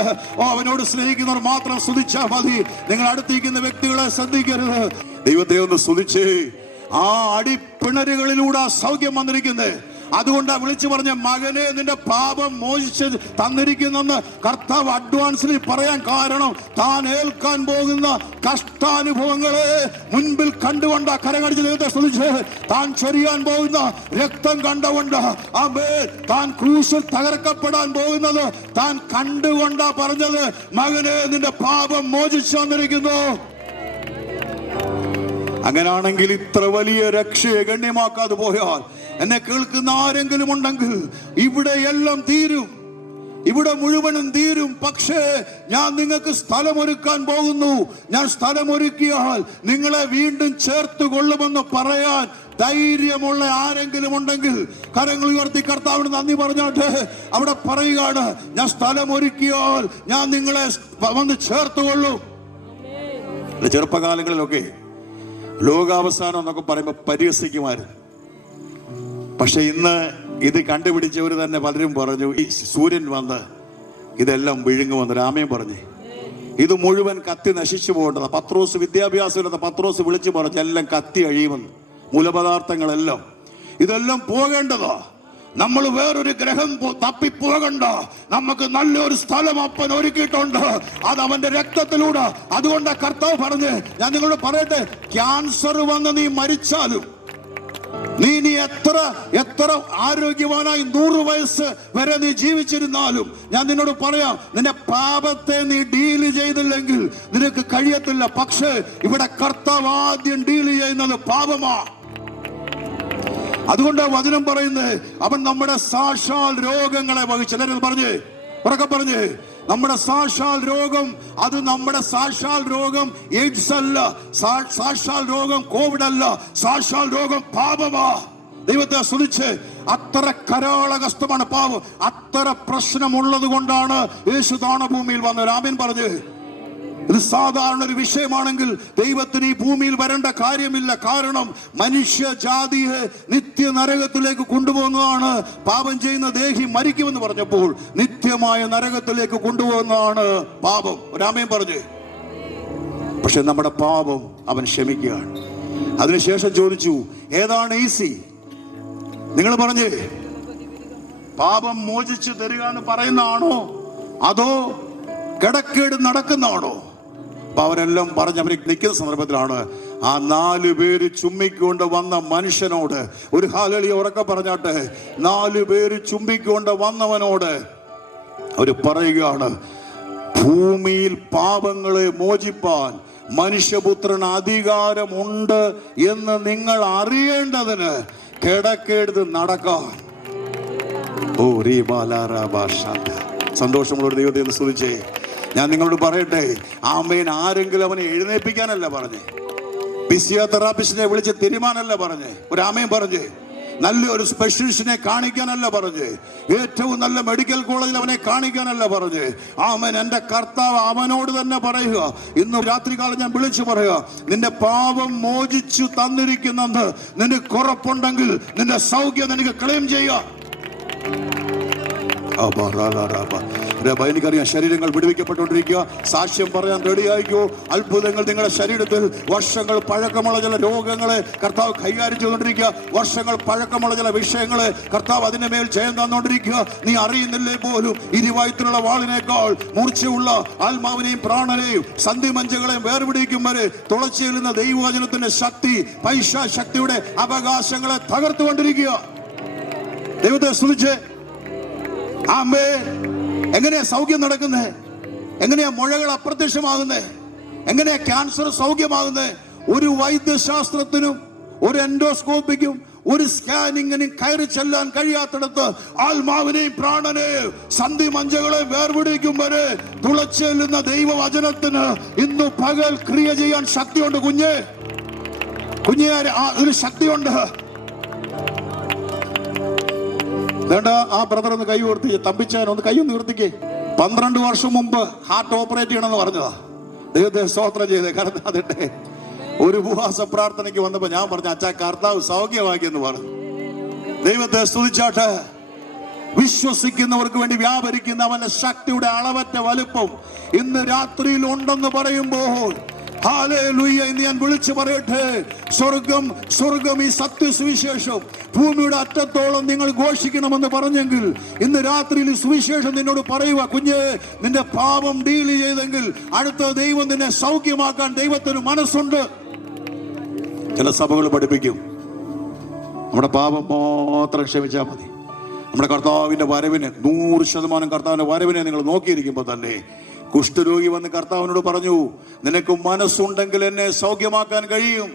അവനോട് സ്നേഹിക്കുന്നവർ മാത്രം സ്തുതിച്ചാൽ മതി. നിങ്ങൾ അടുത്തിരിക്കുന്ന വ്യക്തികളെ ശ്രദ്ധിക്കരുത്. ദൈവത്തെ ഒന്ന് സ്തുതിച്ച് ആ അടിപ്പിണരുകളിലൂടെ സൗഖ്യം വന്നിരിക്കുന്നത്, അതുകൊണ്ടാ വിളിച്ചു പറഞ്ഞ മകനെ നിന്റെ പാപം മോചിച്ച് തന്നിരിക്കുന്നെന്ന് കർത്താവ് അഡ്വാൻസിൽ പറയാൻ കാരണം താൻ ഏൽക്കാൻ പോകുന്ന കഷ്ടാനുഭവങ്ങളെ മുൻപിൽ കണ്ടുകൊണ്ട് കരകടിച്ച് ദൈവത്തെ സ്തുതിച്ച് താൻ ചൊരിയാൻ പോകുന്ന രക്തം കണ്ടുകൊണ്ട് താൻ ക്രൂശിൽ തകർക്കപ്പെടാൻ പോകുന്നത് താൻ കണ്ടുകൊണ്ടാ പറഞ്ഞത് മകനെ നിന്റെ പാപം മോചിച്ചു തന്നിരിക്കുന്നു. അങ്ങനാണെങ്കിൽ ഇത്ര വലിയ രക്ഷയെ ഗണ്യമാക്കാതെ പോയാൽ എന്നെ കേൾക്കുന്ന ആരെങ്കിലും ഉണ്ടെങ്കിൽ ഇവിടെ എല്ലാം തീരും, ഇവിടെ മുഴുവനും തീരും. പക്ഷേ ഞാൻ നിങ്ങൾക്ക് സ്ഥലമൊരുക്കാൻ പോകുന്നു. ഞാൻ സ്ഥലമൊരുക്കിയാൽ നിങ്ങളെ വീണ്ടും ചേർത്ത് കൊള്ളുമെന്ന് പറയാൻ ധൈര്യമുള്ള ആരെങ്കിലും ഉണ്ടെങ്കിൽ കരങ്ങൾ ഉയർത്തി കർത്താവിന് നന്ദി പറഞ്ഞാട്ടെ. അവിടെ പറയുകയാണ്, ഞാൻ സ്ഥലമൊരുക്കിയാൽ ഞാൻ നിങ്ങളെ വന്ന് ചേർത്ത് കൊള്ളും. ചെറുപ്പകാലങ്ങളിലൊക്കെ ലോകാവസാനം എന്നൊക്കെ പറയുമ്പോൾ പരിഹസിക്കുമായിരുന്നു. പക്ഷെ ഇന്ന് ഇത് കണ്ടുപിടിച്ചവർ തന്നെ പലരും പറഞ്ഞു, ഈ സൂര്യൻ വന്ന് ഇതെല്ലാം വിഴുങ്ങുമെന്ന്. രാമയും പറഞ്ഞു ഇത് മുഴുവൻ കത്തി നശിച്ചു പോകേണ്ടതാ. പത്രോസ് വിദ്യാഭ്യാസമില്ലാത്ത പത്രോസ് വിളിച്ചു പറഞ്ഞു എല്ലാം കത്തി അഴിയുമെന്ന്. മൂലപദാർത്ഥങ്ങളെല്ലാം ഇതെല്ലാം പോകേണ്ടതാ. നമ്മൾ വേറൊരു ഗ്രഹം തപ്പിപ്പോകണ്ട. നമുക്ക് നല്ലൊരു സ്ഥലം അപ്പൻ ഒരുക്കിയിട്ടുണ്ട്, അത് അവന്റെ രക്തത്തിലൂടെ. അതുകൊണ്ട് കർത്താവ് പറഞ്ഞ് ഞാൻ നിങ്ങളോട് പറയട്ടെ, ക്യാൻസർ വന്ന് നീ മരിച്ചാലും നീ എത്ര ആരോഗ്യവാനായി 100 വയസ്സ് വരെ നീ ജീവിച്ചിരുന്നാലും ഞാൻ നിന്നോട് പറയാം, നിന്റെ പാപത്തെ നീ ഡീല് ചെയ്തില്ലെങ്കിൽ നിനക്ക് കഴിയത്തില്ല. പക്ഷേ ഇവിടെ കർത്താവ് ആദ്യം ഡീല് ചെയ്യുന്നത് പാപമാ. അതുകൊണ്ട് വചനം പറയുന്നത് അവൻ നമ്മുടെ സാക്ഷാൽ രോഗങ്ങളെ വഹിച്ചു. എല്ലാവരും പറഞ്ഞ് ഉറക്കെ പറഞ്ഞ്, നമ്മുടെ സാക്ഷാൽ രോഗം, അത് നമ്മുടെ സാക്ഷാൽ രോഗം എയ്ഡ്സ് അല്ല, സാക്ഷാൽ രോഗം കോവിഡ് അല്ല, സാക്ഷാൽ രോഗം പാപമാ. ദൈവത്തെ സ്തുതിച്ച് അത്ര കരാളകസ്തമാണ് പാപം. അത്ര പ്രശ്നമുള്ളത് കൊണ്ടാണ് യേശു താണഭൂമിയിൽ വന്നത്. ആമേൻ പറഞ്ഞ്. ഇത് സാധാരണ ഒരു വിഷയമാണെങ്കിൽ ദൈവത്തിന് ഈ ഭൂമിയിൽ വരേണ്ട കാര്യമില്ല. കാരണം മനുഷ്യജാതിയെ നിത്യ നരകത്തിലേക്ക് കൊണ്ടുപോകുന്നതാണ്. പാപം ചെയ്യുന്ന ദേഹി മരിക്കുമെന്ന് പറഞ്ഞപ്പോൾ നിത്യമായ നരകത്തിലേക്ക് കൊണ്ടുപോകുന്നതാണ് പാപം. രാമേൻ പറഞ്ഞു. പക്ഷെ നമ്മുടെ പാപം അവൻ ക്ഷമിക്കുകയാണ്. അതിനുശേഷം ചോദിച്ചു, ഏതാണ് ഈസി? നിങ്ങൾ പറഞ്ഞേ, പാപം മോചിച്ചു തരിക എന്ന് പറയുന്നതാണോ അതോ കിടക്കേട് നടക്കുന്നതാണോ? അപ്പൊ അവരെല്ലാം പറഞ്ഞ് അവർ നിൽക്കുന്ന സന്ദർഭത്തിലാണ് ആ 4 പേര് ചുംബിക്കൊണ്ട് വന്ന മനുഷ്യനോട്, ഒരു ഹാലളിയ ഉറക്കെ പറഞ്ഞാട്ടെ, 4 പേര് ചുംബിക്കൊണ്ട് വന്നവനോട് അവർ പറയുകയാണ്, ഭൂമിയിൽ പാപങ്ങളെ മോചിപ്പാൻ മനുഷ്യപുത്രന് അധികാരമുണ്ട് എന്ന് നിങ്ങൾ അറിയേണ്ടതിന് കിടക്കെടുത്ത് നടക്കാൻ. ഓ സന്തോഷമുള്ള ദൈവത്തെ സ്തുതിച്ചേ. ഞാൻ നിങ്ങളോട് പറയട്ടെ, ആമേൻ. ആരെങ്കിലും അവനെ എഴുന്നേൽപ്പിക്കാനല്ല പറഞ്ഞേ, ഫിസിയോതെറാപ്പിസ്റ്റിനെ വിളിച്ച് തിരുമാനല്ല പറഞ്ഞേ, ഒരു ആമേൻ പറഞ്ഞേ. നല്ലൊരു സ്പെഷ്യലിസ്റ്റിനെ കാണിക്കാനല്ല പറഞ്ഞ്, ഏറ്റവും നല്ല മെഡിക്കൽ കോളേജിൽ അവനെ കാണിക്കാനല്ല പറഞ്ഞ്. ആമേൻ. എൻ്റെ കർത്താവ് അവനോട് തന്നെ പറയുക, ഇന്ന് രാത്രികാലം ഞാൻ വിളിച്ചു പറയുക, നിന്റെ പാപം മോചിച്ചു തന്നിരിക്കുന്നെന്ന് നിനക്ക് ഉറപ്പുണ്ടെങ്കിൽ നിന്റെ സൗഖ്യം നിനക്ക് ക്ലെയിം ചെയ്യുക. എനിക്കറിയാം, ശരീരങ്ങൾ വിടുവിക്കപ്പെട്ടുകൊണ്ടിരിക്കുക. സാക്ഷ്യം പറയാൻ റെഡിയായിക്കോ. അത്ഭുതങ്ങൾ നിങ്ങളുടെ ശരീരത്തിൽ, വർഷങ്ങൾ പഴക്കമുള്ള ചില രോഗങ്ങളെ കർത്താവ് കൈകാര്യം ചെയ്തുകൊണ്ടിരിക്കുക. വർഷങ്ങൾ പഴക്കമുള്ള ചില വിഷയങ്ങളെ കർത്താവ് അതിന്റെ മേൽ ജയം തന്നുകൊണ്ടിരിക്കുക. നീ അറിയുന്നില്ലേ പോലും, ഇരുവായത്തിലുള്ള വാളിനേക്കാൾ മൂർച്ചയുള്ള ആത്മാവിനെയും പ്രാണനെയും സന്ധിമഞ്ചകളെയും വേർപിടിക്കും വരെ തുളച്ചേലുന്ന ദൈവവചനത്തിന്റെ ശക്തി, പൈശാശക്തിയുടെ അവകാശങ്ങളെ തകർത്തുകൊണ്ടിരിക്കുക. ദൈവത്തെ സ്തുതിച്ച്. ആമേ. എങ്ങനെയാ സൗഖ്യം നടക്കുന്നത്? എങ്ങനെയാ മുഴകൾ അപ്രത്യക്ഷമാകുന്നത്? എങ്ങനെയാ ക്യാൻസർ സൗഖ്യമാകുന്നത്? ഒരു വൈദ്യശാസ്ത്രത്തിനും ഒരു എൻഡോസ്കോപ്പിക്കും ഒരു സ്കാനിങ്ങിനും കയറി ചെല്ലാൻ കഴിയാത്തിടത്ത് ആത്മാവിനെയും പ്രാണനെയും സന്ധി മഞ്ചകളെ വേർപിടിക്കും വരെ തുളച്ചെല്ലുന്ന ദൈവവചനത്തിന് ഇന്ന് പകൽ ക്രിയ ചെയ്യാൻ ശക്തിയുണ്ട്. കുഞ്ഞേ ഒരു ശക്തിയുണ്ട്. ആ ബ്രദർ ഒന്ന് കൈ ഉയർത്തി, തമ്പിച്ചാൻ ഒന്ന് കൈ ഒന്ന് ഉയർത്തിക്കേ. 12 വർഷം മുമ്പ് ഹാർട്ട് ഓപ്പറേറ്റ് ചെയ്യണമെന്ന് പറഞ്ഞതാ. ദൈവത്തെ സ്തോത്രം ചെയ്തേ. കാരണം അതിട്ടെ ഒരു ഉപവാസ പ്രാർത്ഥനയ്ക്ക് വന്നപ്പോ ഞാൻ പറഞ്ഞു, അച്ഛാ കർത്താവ് സൗഖ്യമാക്കിയെന്ന് പറഞ്ഞു. ദൈവത്തെ സ്തുതിച്ചാട്ടെ. വിശ്വസിക്കുന്നവർക്ക് വേണ്ടി വ്യാപരിക്കുന്ന അവന്റെ ശക്തിയുടെ അളവറ്റ വലുപ്പം ഇന്ന് രാത്രിയിൽ ഉണ്ടെന്ന് പറയുമ്പോൾ ഹല്ലേലൂയ. ഇന്ന് ഞാൻ വിളിച്ചു പറയട്ടെ, സ്വർഗം ഈ സത്യസുവിശേഷം ഭൂമിയുടെ അറ്റത്തോളം നിങ്ങൾ ഘോഷിക്കണമെന്ന് പറഞ്ഞെങ്കിൽ ഇന്ന് രാത്രിയിൽ സുവിശേഷം നിന്നോട് പറയുക, കുഞ്ഞ്, നിന്റെ പാപം ഡീൽ ചെയ്തെങ്കിൽ അടുത്ത ദൈവം നിന്നെ സൗഖ്യമാക്കാൻ ദൈവത്തിന് മനസ്സുണ്ട്. ചില സഭകൾ പഠിപ്പിക്കും, നമ്മുടെ പാപം മാത്രം ക്ഷമിച്ചാൽ മതി. നമ്മുടെ കർത്താവിന്റെ വരവിനെ 100% കർത്താവിന്റെ വരവിനെ നിങ്ങൾ നോക്കിയിരിക്കുമ്പോൾ തന്നെ കുഷ്ഠരോഗി വന്ന് കർത്താവിനോട് പറഞ്ഞു, നിനക്ക് മനസ്സുണ്ടെങ്കിൽ എന്നെ സൗഖ്യമാക്കാൻ കഴിയും.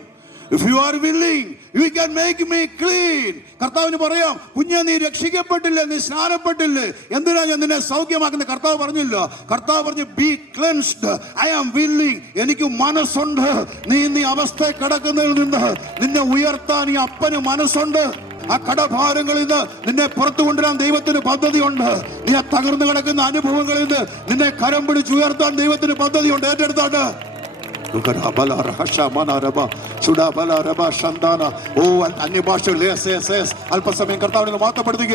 If you are willing, you can make me clean. കർത്താവിന് പറയാം, കുഞ്ഞെ, നീ രക്ഷിക്കപ്പെട്ടില്ലേ, നീ സ്നാനപ്പെട്ടില്ലേ, എന്തിനാ ഞാൻ നിന്നെ സൗഖ്യമാക്കുന്നത്? കർത്താവ് പറഞ്ഞില്ല. കർത്താവ് പറഞ്ഞു, be cleansed, I am willing. എനിക്ക് മനസ്സുണ്ട്. നീ അവസ്ഥയെ കിടക്കുന്നതിൽ നിന്ന് നിന്നെ ഉയർത്താൻ ഈ അപ്പന് മനസ്സുണ്ട്. ആ കടഭാരങ്ങളിൽ നിന്ന് നിന്നെ പുറത്തു കൊണ്ടുവരാൻ ദൈവത്തിന് പദ്ധതിയുണ്ട്. നീ ആ തകർന്നു കിടക്കുന്ന അനുഭവങ്ങളിൽ നിന്ന് നിന്നെ കരം പിടിച്ച് ഉയർത്താൻ ദൈവത്തിന് പദ്ധതിയുണ്ട്. ഏറ്റെടുത്താണ്. അല്പസമയം കർത്താവിനെ മാറ്റപ്പെടുത്തുക.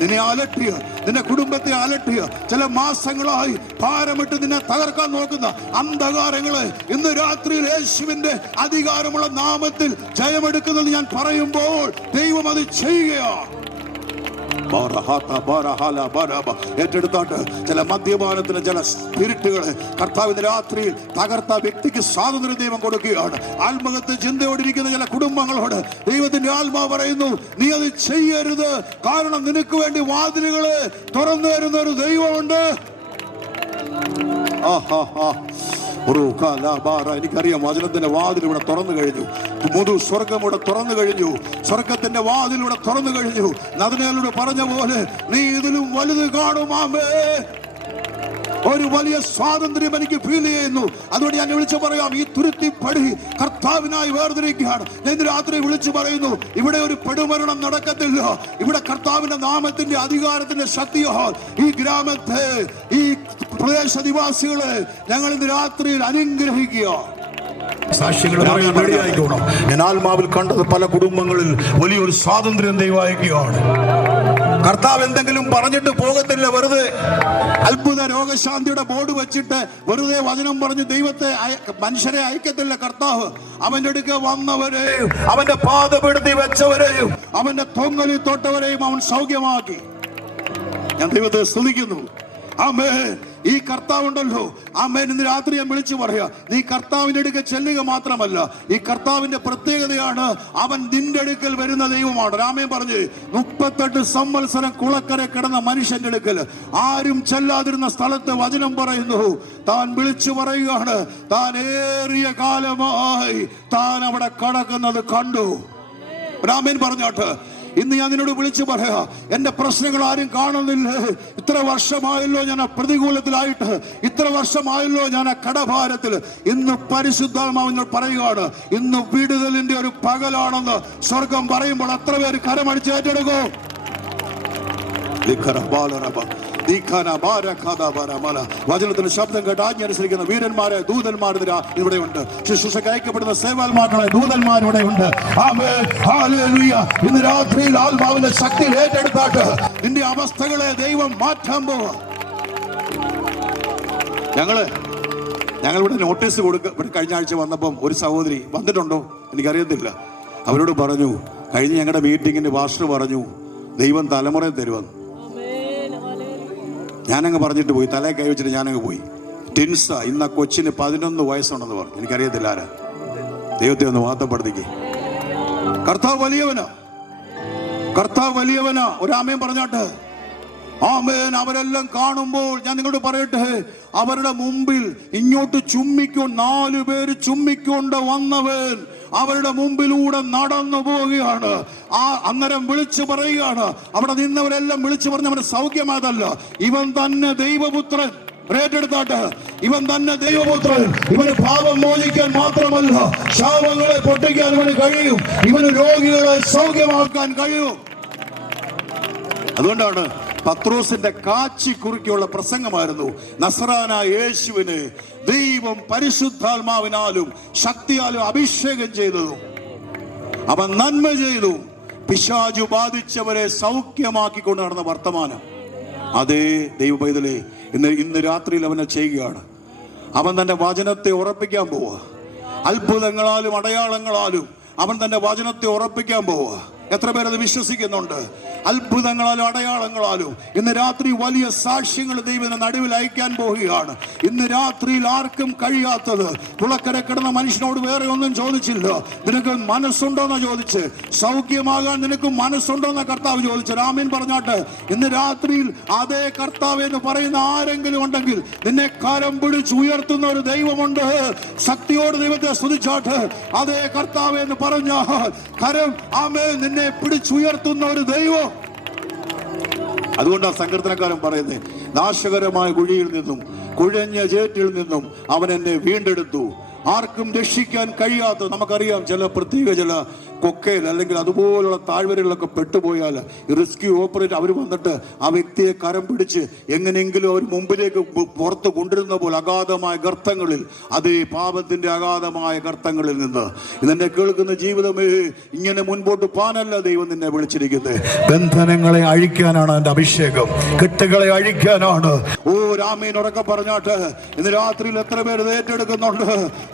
നിന്നെ അലട്ടിയ, നിന്റെ കുടുംബത്തെ അലട്ടിയ, ചില മാസങ്ങളായി ഭാരമിട്ട് നിന്നെ തകർക്കാൻ നോക്കുന്ന അന്ധകാരങ്ങളെ ഇന്ന് രാത്രിയിൽ യേശുവിന്റെ അധികാരമുള്ള നാമത്തിൽ ജയമെടുക്കുന്നത് ഞാൻ പറയുമ്പോൾ ദൈവം അത് ചെയ്യുകയാണ്. ഏറ്റെടുത്താട്ട് ചില മദ്യപാനത്തിന്, ചില സ്പിരിറ്റുകളെ കർത്താവിന്റെ രാത്രിയിൽ തകർത്ത വ്യക്തിക്ക് സ്വാതന്ത്ര്യം ദൈവം കൊടുക്കുകയാണ്. ആത്മഹത്യ ചിന്തയോടിരിക്കുന്ന ചില കുടുംബങ്ങളോട് ദൈവത്തിന്റെ ആത്മാവ് പറയുന്നു, നീ അത് ചെയ്യരുത്. കാരണം നിനക്ക് വേണ്ടി വാതിലുകള് തുറന്നു തരുന്ന ഒരു ദൈവമുണ്ട്. എനിക്കറിയാം, വചനത്തിന്റെ വാതിൽ ഇവിടെ തുറന്നു കഴിഞ്ഞു. സ്വർഗം ഇവിടെ തുറന്നു കഴിഞ്ഞു. സ്വർഗത്തിന്റെ വാതിൽ ഇവിടെ തുറന്നു കഴിഞ്ഞു. നദനേലോട് പറഞ്ഞ പോലെ നീ ഇതിലും വലുത് കാണുമാമേ. ഒരു വലിയ സ്വാതന്ത്ര്യം എനിക്ക് ഫീൽ ചെയ്യുന്നു. അതുകൊണ്ട് ഞാൻ വിളിച്ചു പറയാം, ഈ തുരുത്തിപ്പടി കർത്താവിനായി വേർതിരിക്കുകയാണ്. ഞാൻ രാത്രി വിളിച്ചു പറയുന്നു, ഇവിടെ ഒരു പെടുമരണം നടക്കത്തില്ല. ഇവിടെ കർത്താവിന്റെ നാമത്തിന്റെ അധികാരത്തിന്റെ ശക്തിയാൽ ഈ ഗ്രാമത്തെ, ഈ പ്രദേശനിവാസികളെ ഞങ്ങൾ ഇന്ന് രാത്രിയിൽ അനുഗ്രഹിക്കുക. സാക്ഷികൾ പറയാൻ റെഡിയായിക്കോണം. ഞാൻ ആത്മാവിൽ കണ്ടത് പല കുടുംബങ്ങളിൽ വലിയൊരു സ്വാതന്ത്ര്യം ദൈവമായിരിക്കുകയാണ്. കർത്താവ് എന്തെങ്കിലും പറഞ്ഞിട്ട് പോകത്തില്ല വെറുതെ. അത്ഭുത രോഗശാന്തിയുടെ ബോർഡ് വെച്ചിട്ട് വെറുതെ വചനം പറഞ്ഞ് ദൈവത്തെ മനുഷ്യരെ അയക്കത്തില്ല കർത്താവ്. അവന്റെ അടുക്ക വന്നവരെയും അവന്റെ പാദപീഠത്തിൽ വെച്ചവരെയും അവന്റെ തൊങ്ങലിൽ തൊട്ടവരെയും അവൻ സൗഖ്യമാക്കി. ഞാൻ ദൈവത്തെ സ്തുതിക്കുന്നു. ആമേൻ. ഈ കർത്താവുണ്ടല്ലോ, ആമേൻ. ഇന്ന് രാത്രി ഞാൻ വിളിച്ചു പറയാ, നീ കർത്താവിന്റെ അടുക്കൽ ചെല്ലുക മാത്രമല്ല, ഈ കർത്താവിന്റെ പ്രത്യേകതയാണ് അവൻ നിന്റെ അടുക്കൽ വരുന്ന ദൈവമാണ്. രാമൻ പറഞ്ഞു, 38 സംവത്സരം കുളക്കര കിടന്ന മനുഷ്യന്റെ അടുക്കൽ, ആരും ചെല്ലാതിരുന്ന സ്ഥലത്ത് വചനം പറയുന്നു, താൻ വിളിച്ചു പറയുകയാണ്, താൻ ഏറിയ കാലമായി താൻ അവിടെ കടക്കുന്നത് കണ്ടു. രാമൻ പറഞ്ഞോട്ട്, ഇന്ന് ഞാൻ നിന്നോട് വിളിച്ചു പറയാ, എന്റെ പ്രശ്നങ്ങൾ ആരും കാണുന്നില്ല. ഇത്ര വർഷമായല്ലോ ഞാൻ പ്രതികൂലത്തിലായിട്ട്, ഇത്ര വർഷമായല്ലോ ഞാൻ കടഭാരത്തിൽ. ഇന്ന് പരിശുദ്ധാത്മാവിനോട് പറയുകയാണ്, ഇന്ന് വിടുതലിന്റെ ഒരു പകലാണെന്ന് സ്വർഗം പറയുമ്പോൾ എത്ര പേര് കരമടിച്ച് ഏറ്റെടുക്കും? വചനത്തിന് ശബ്ദം കേട്ട് ആജ്ഞ അനുസരിക്കുന്ന വീരന്മാരെ, ദൂതന്മാർ ഇവിടെയുണ്ട്. ശുശ്രൂഷയ്ക്ക് അയക്കപ്പെടുന്ന സേവാത്മാക്കളെ ദൂതന്മാർ ഇവിടെയുണ്ട്. ഇന്ന് രാത്രിയിൽ ആത്മാവിന്റെ ശക്തി ഏറ്റെടുത്താട്ട് നിന്റെ അവസ്ഥകളെ ദൈവം മാറ്റാൻ പോവാ. ഞങ്ങളിവിടെ നോട്ടീസ് കഴിഞ്ഞ ആഴ്ച വന്നപ്പം ഒരു സഹോദരി വന്നിട്ടുണ്ടോ എനിക്കറിയത്തില്ല. അവരോട് പറഞ്ഞു, കഴിഞ്ഞ ഞങ്ങളുടെ മീറ്റിങ്ങിന് പാസ്റ്റർ പറഞ്ഞു ദൈവം തലമുറയെ തരുമെന്ന്. ഞാനങ്ങ് പറഞ്ഞിട്ട് പോയി, തലയെ കൈ വെച്ചിട്ട് ഞാനങ്ങ് പോയി. ടിൻസ ഇന്ന് കൊച്ചിന് 11 വയസ്സുണ്ടെന്ന് പറഞ്ഞു. എനിക്കറിയത്തില്ല ആരാ. ദൈവത്തെ ഒന്ന് വാർത്തപ്പെടുത്തിക്കേ. കർത്താവ് വലിയവനാ, കർത്താവ് വലിയവനാ. ഒരാമേൻ പറഞ്ഞാട്ട്. ആമേൻ. അവരെല്ലാം കാണുമ്പോൾ ഞാൻ നിങ്ങളോട് പറയട്ടെ, അവരുടെ മുമ്പിൽ ഇങ്ങോട്ട് 4 പേര് ചുമ്മിക്കൊണ്ട് വന്നവൻ അവരുടെ മുമ്പിലൂടെ നടന്നു പോവുകയാണ്. അന്നേരം വിളിച്ചു പറയുകയാണ്, അവിടെ നിന്നവരെല്ലാം വിളിച്ചു പറഞ്ഞവന് സൗഖ്യമായതല്ല, ഇവൻ തന്നെ ദൈവപുത്രൻ. ഏറ്റെടുത്താട്ട്, ഇവൻ തന്നെ ദൈവപുത്രൻ. ഇവന് പാപം മോചിക്കാൻ മാത്രമല്ല, ശാപങ്ങളെ പൊട്ടിക്കാൻ ഇവന് കഴിയും. ഇവന് രോഗികളെ സൗഖ്യമാക്കാൻ കഴിയും. അതുകൊണ്ടാണ് പത്രോസിന്റെ കാച്ചി കുറുക്കിയുള്ള പ്രസംഗമായിരുന്നു, നസറാനായ യേശുവിന് ദൈവം പരിശുദ്ധാത്മാവിനാലും ശക്തിയാലും അഭിഷേകം ചെയ്തതും അവൻ നന്മ ചെയ്തു, പിശാചു ബാധിച്ചവരെ സൗഖ്യമാക്കിക്കൊണ്ട് നടന്ന വർത്തമാനം. അതേ ദൈവ പൈതലേ ഇന്ന് രാത്രിയിൽ അവനെ ചെയ്യുകയാണ്. അവൻ തന്റെ വചനത്തെ ഉറപ്പിക്കാൻ പോവുക. അത്ഭുതങ്ങളാലും അടയാളങ്ങളാലും അവൻ തന്റെ വചനത്തെ ഉറപ്പിക്കാൻ പോവുക. എത്ര പേരത് വിശ്വസിക്കുന്നുണ്ട്? അത്ഭുതങ്ങളാലും അടയാളങ്ങളാലും ഇന്ന് രാത്രി വലിയ സാക്ഷ്യങ്ങൾ ദൈവത്തിന്റെ നടുവിൽ അയക്കാൻ പോവുകയാണ്. ഇന്ന് രാത്രിയിൽ ആർക്കും കഴിയാത്തത്. തുളക്കര കിടന്ന മനുഷ്യനോട് വേറെ ഒന്നും ചോദിച്ചില്ല. നിനക്ക് മനസ്സുണ്ടോന്ന് ചോദിച്ച്, സൗഖ്യമാകാൻ നിനക്ക് മനസ്സുണ്ടോന്ന് കർത്താവ് ചോദിച്ചു. ആമേൻ പറഞ്ഞാട്ട്. ഇന്ന് രാത്രിയിൽ അതേ കർത്താവ് എന്ന് പറയുന്ന ആരെങ്കിലും ഉണ്ടെങ്കിൽ നിന്നെ കരം പിടിച്ച് ഉയർത്തുന്ന ഒരു ദൈവമുണ്ട്. ശക്തിയോട് ദൈവത്തെ സ്തുതിച്ചാട്ട്. അതേ കർത്താവ് എന്ന് പറഞ്ഞ കരം ആമേൻ നിന്നെ പിടിച്ചുയർത്തുന്ന ഒരു ദൈവം. അതുകൊണ്ടാണ് സങ്കീർത്തനക്കാരൻ പറയുന്നത്, നാശകരമായ കുഴിയിൽ നിന്നും കുഴഞ്ഞ ചേറ്റിൽ നിന്നും അവൻ എന്നെ വീണ്ടെടുത്തു. ആർക്കും രക്ഷിക്കാൻ കഴിയാത്ത, നമുക്കറിയാം ചില പ്രത്യേക ചില കൊക്കയിൽ അല്ലെങ്കിൽ അതുപോലുള്ള താഴ്വരകളിലൊക്കെ പെട്ടുപോയാൽ റെസ്ക്യൂ ഓപ്പറേറ്റർ അവർ വന്നിട്ട് ആ വ്യക്തിയെ കരം പിടിച്ച് എങ്ങനെയെങ്കിലും അവർ മുമ്പിലേക്ക് പുറത്ത് കൊണ്ടിരുന്ന പോലെ അഗാധമായ ഗർത്തങ്ങളിൽ, അതേ പാപത്തിന്റെ അഗാധമായ ഗർത്തങ്ങളിൽ നിന്ന് ഇതെന്നെ കേൾക്കുന്ന ജീവിതമേ, ഇങ്ങനെ മുൻപോട്ട് പോകാനല്ല ദൈവം നിന്നെ വിളിച്ചിരിക്കുന്നത്. ബന്ധനങ്ങളെ അഴിക്കാനാണ് എൻ്റെ അഭിഷേകം. കെട്ടുകളെ അഴിക്കാനാണ്. ഓ രാമേൻ ഉറക്കെ പറഞ്ഞാട്ട്. ഇന്ന് രാത്രിയിൽ എത്ര പേര് ഏറ്റെടുക്കുന്നുണ്ട്?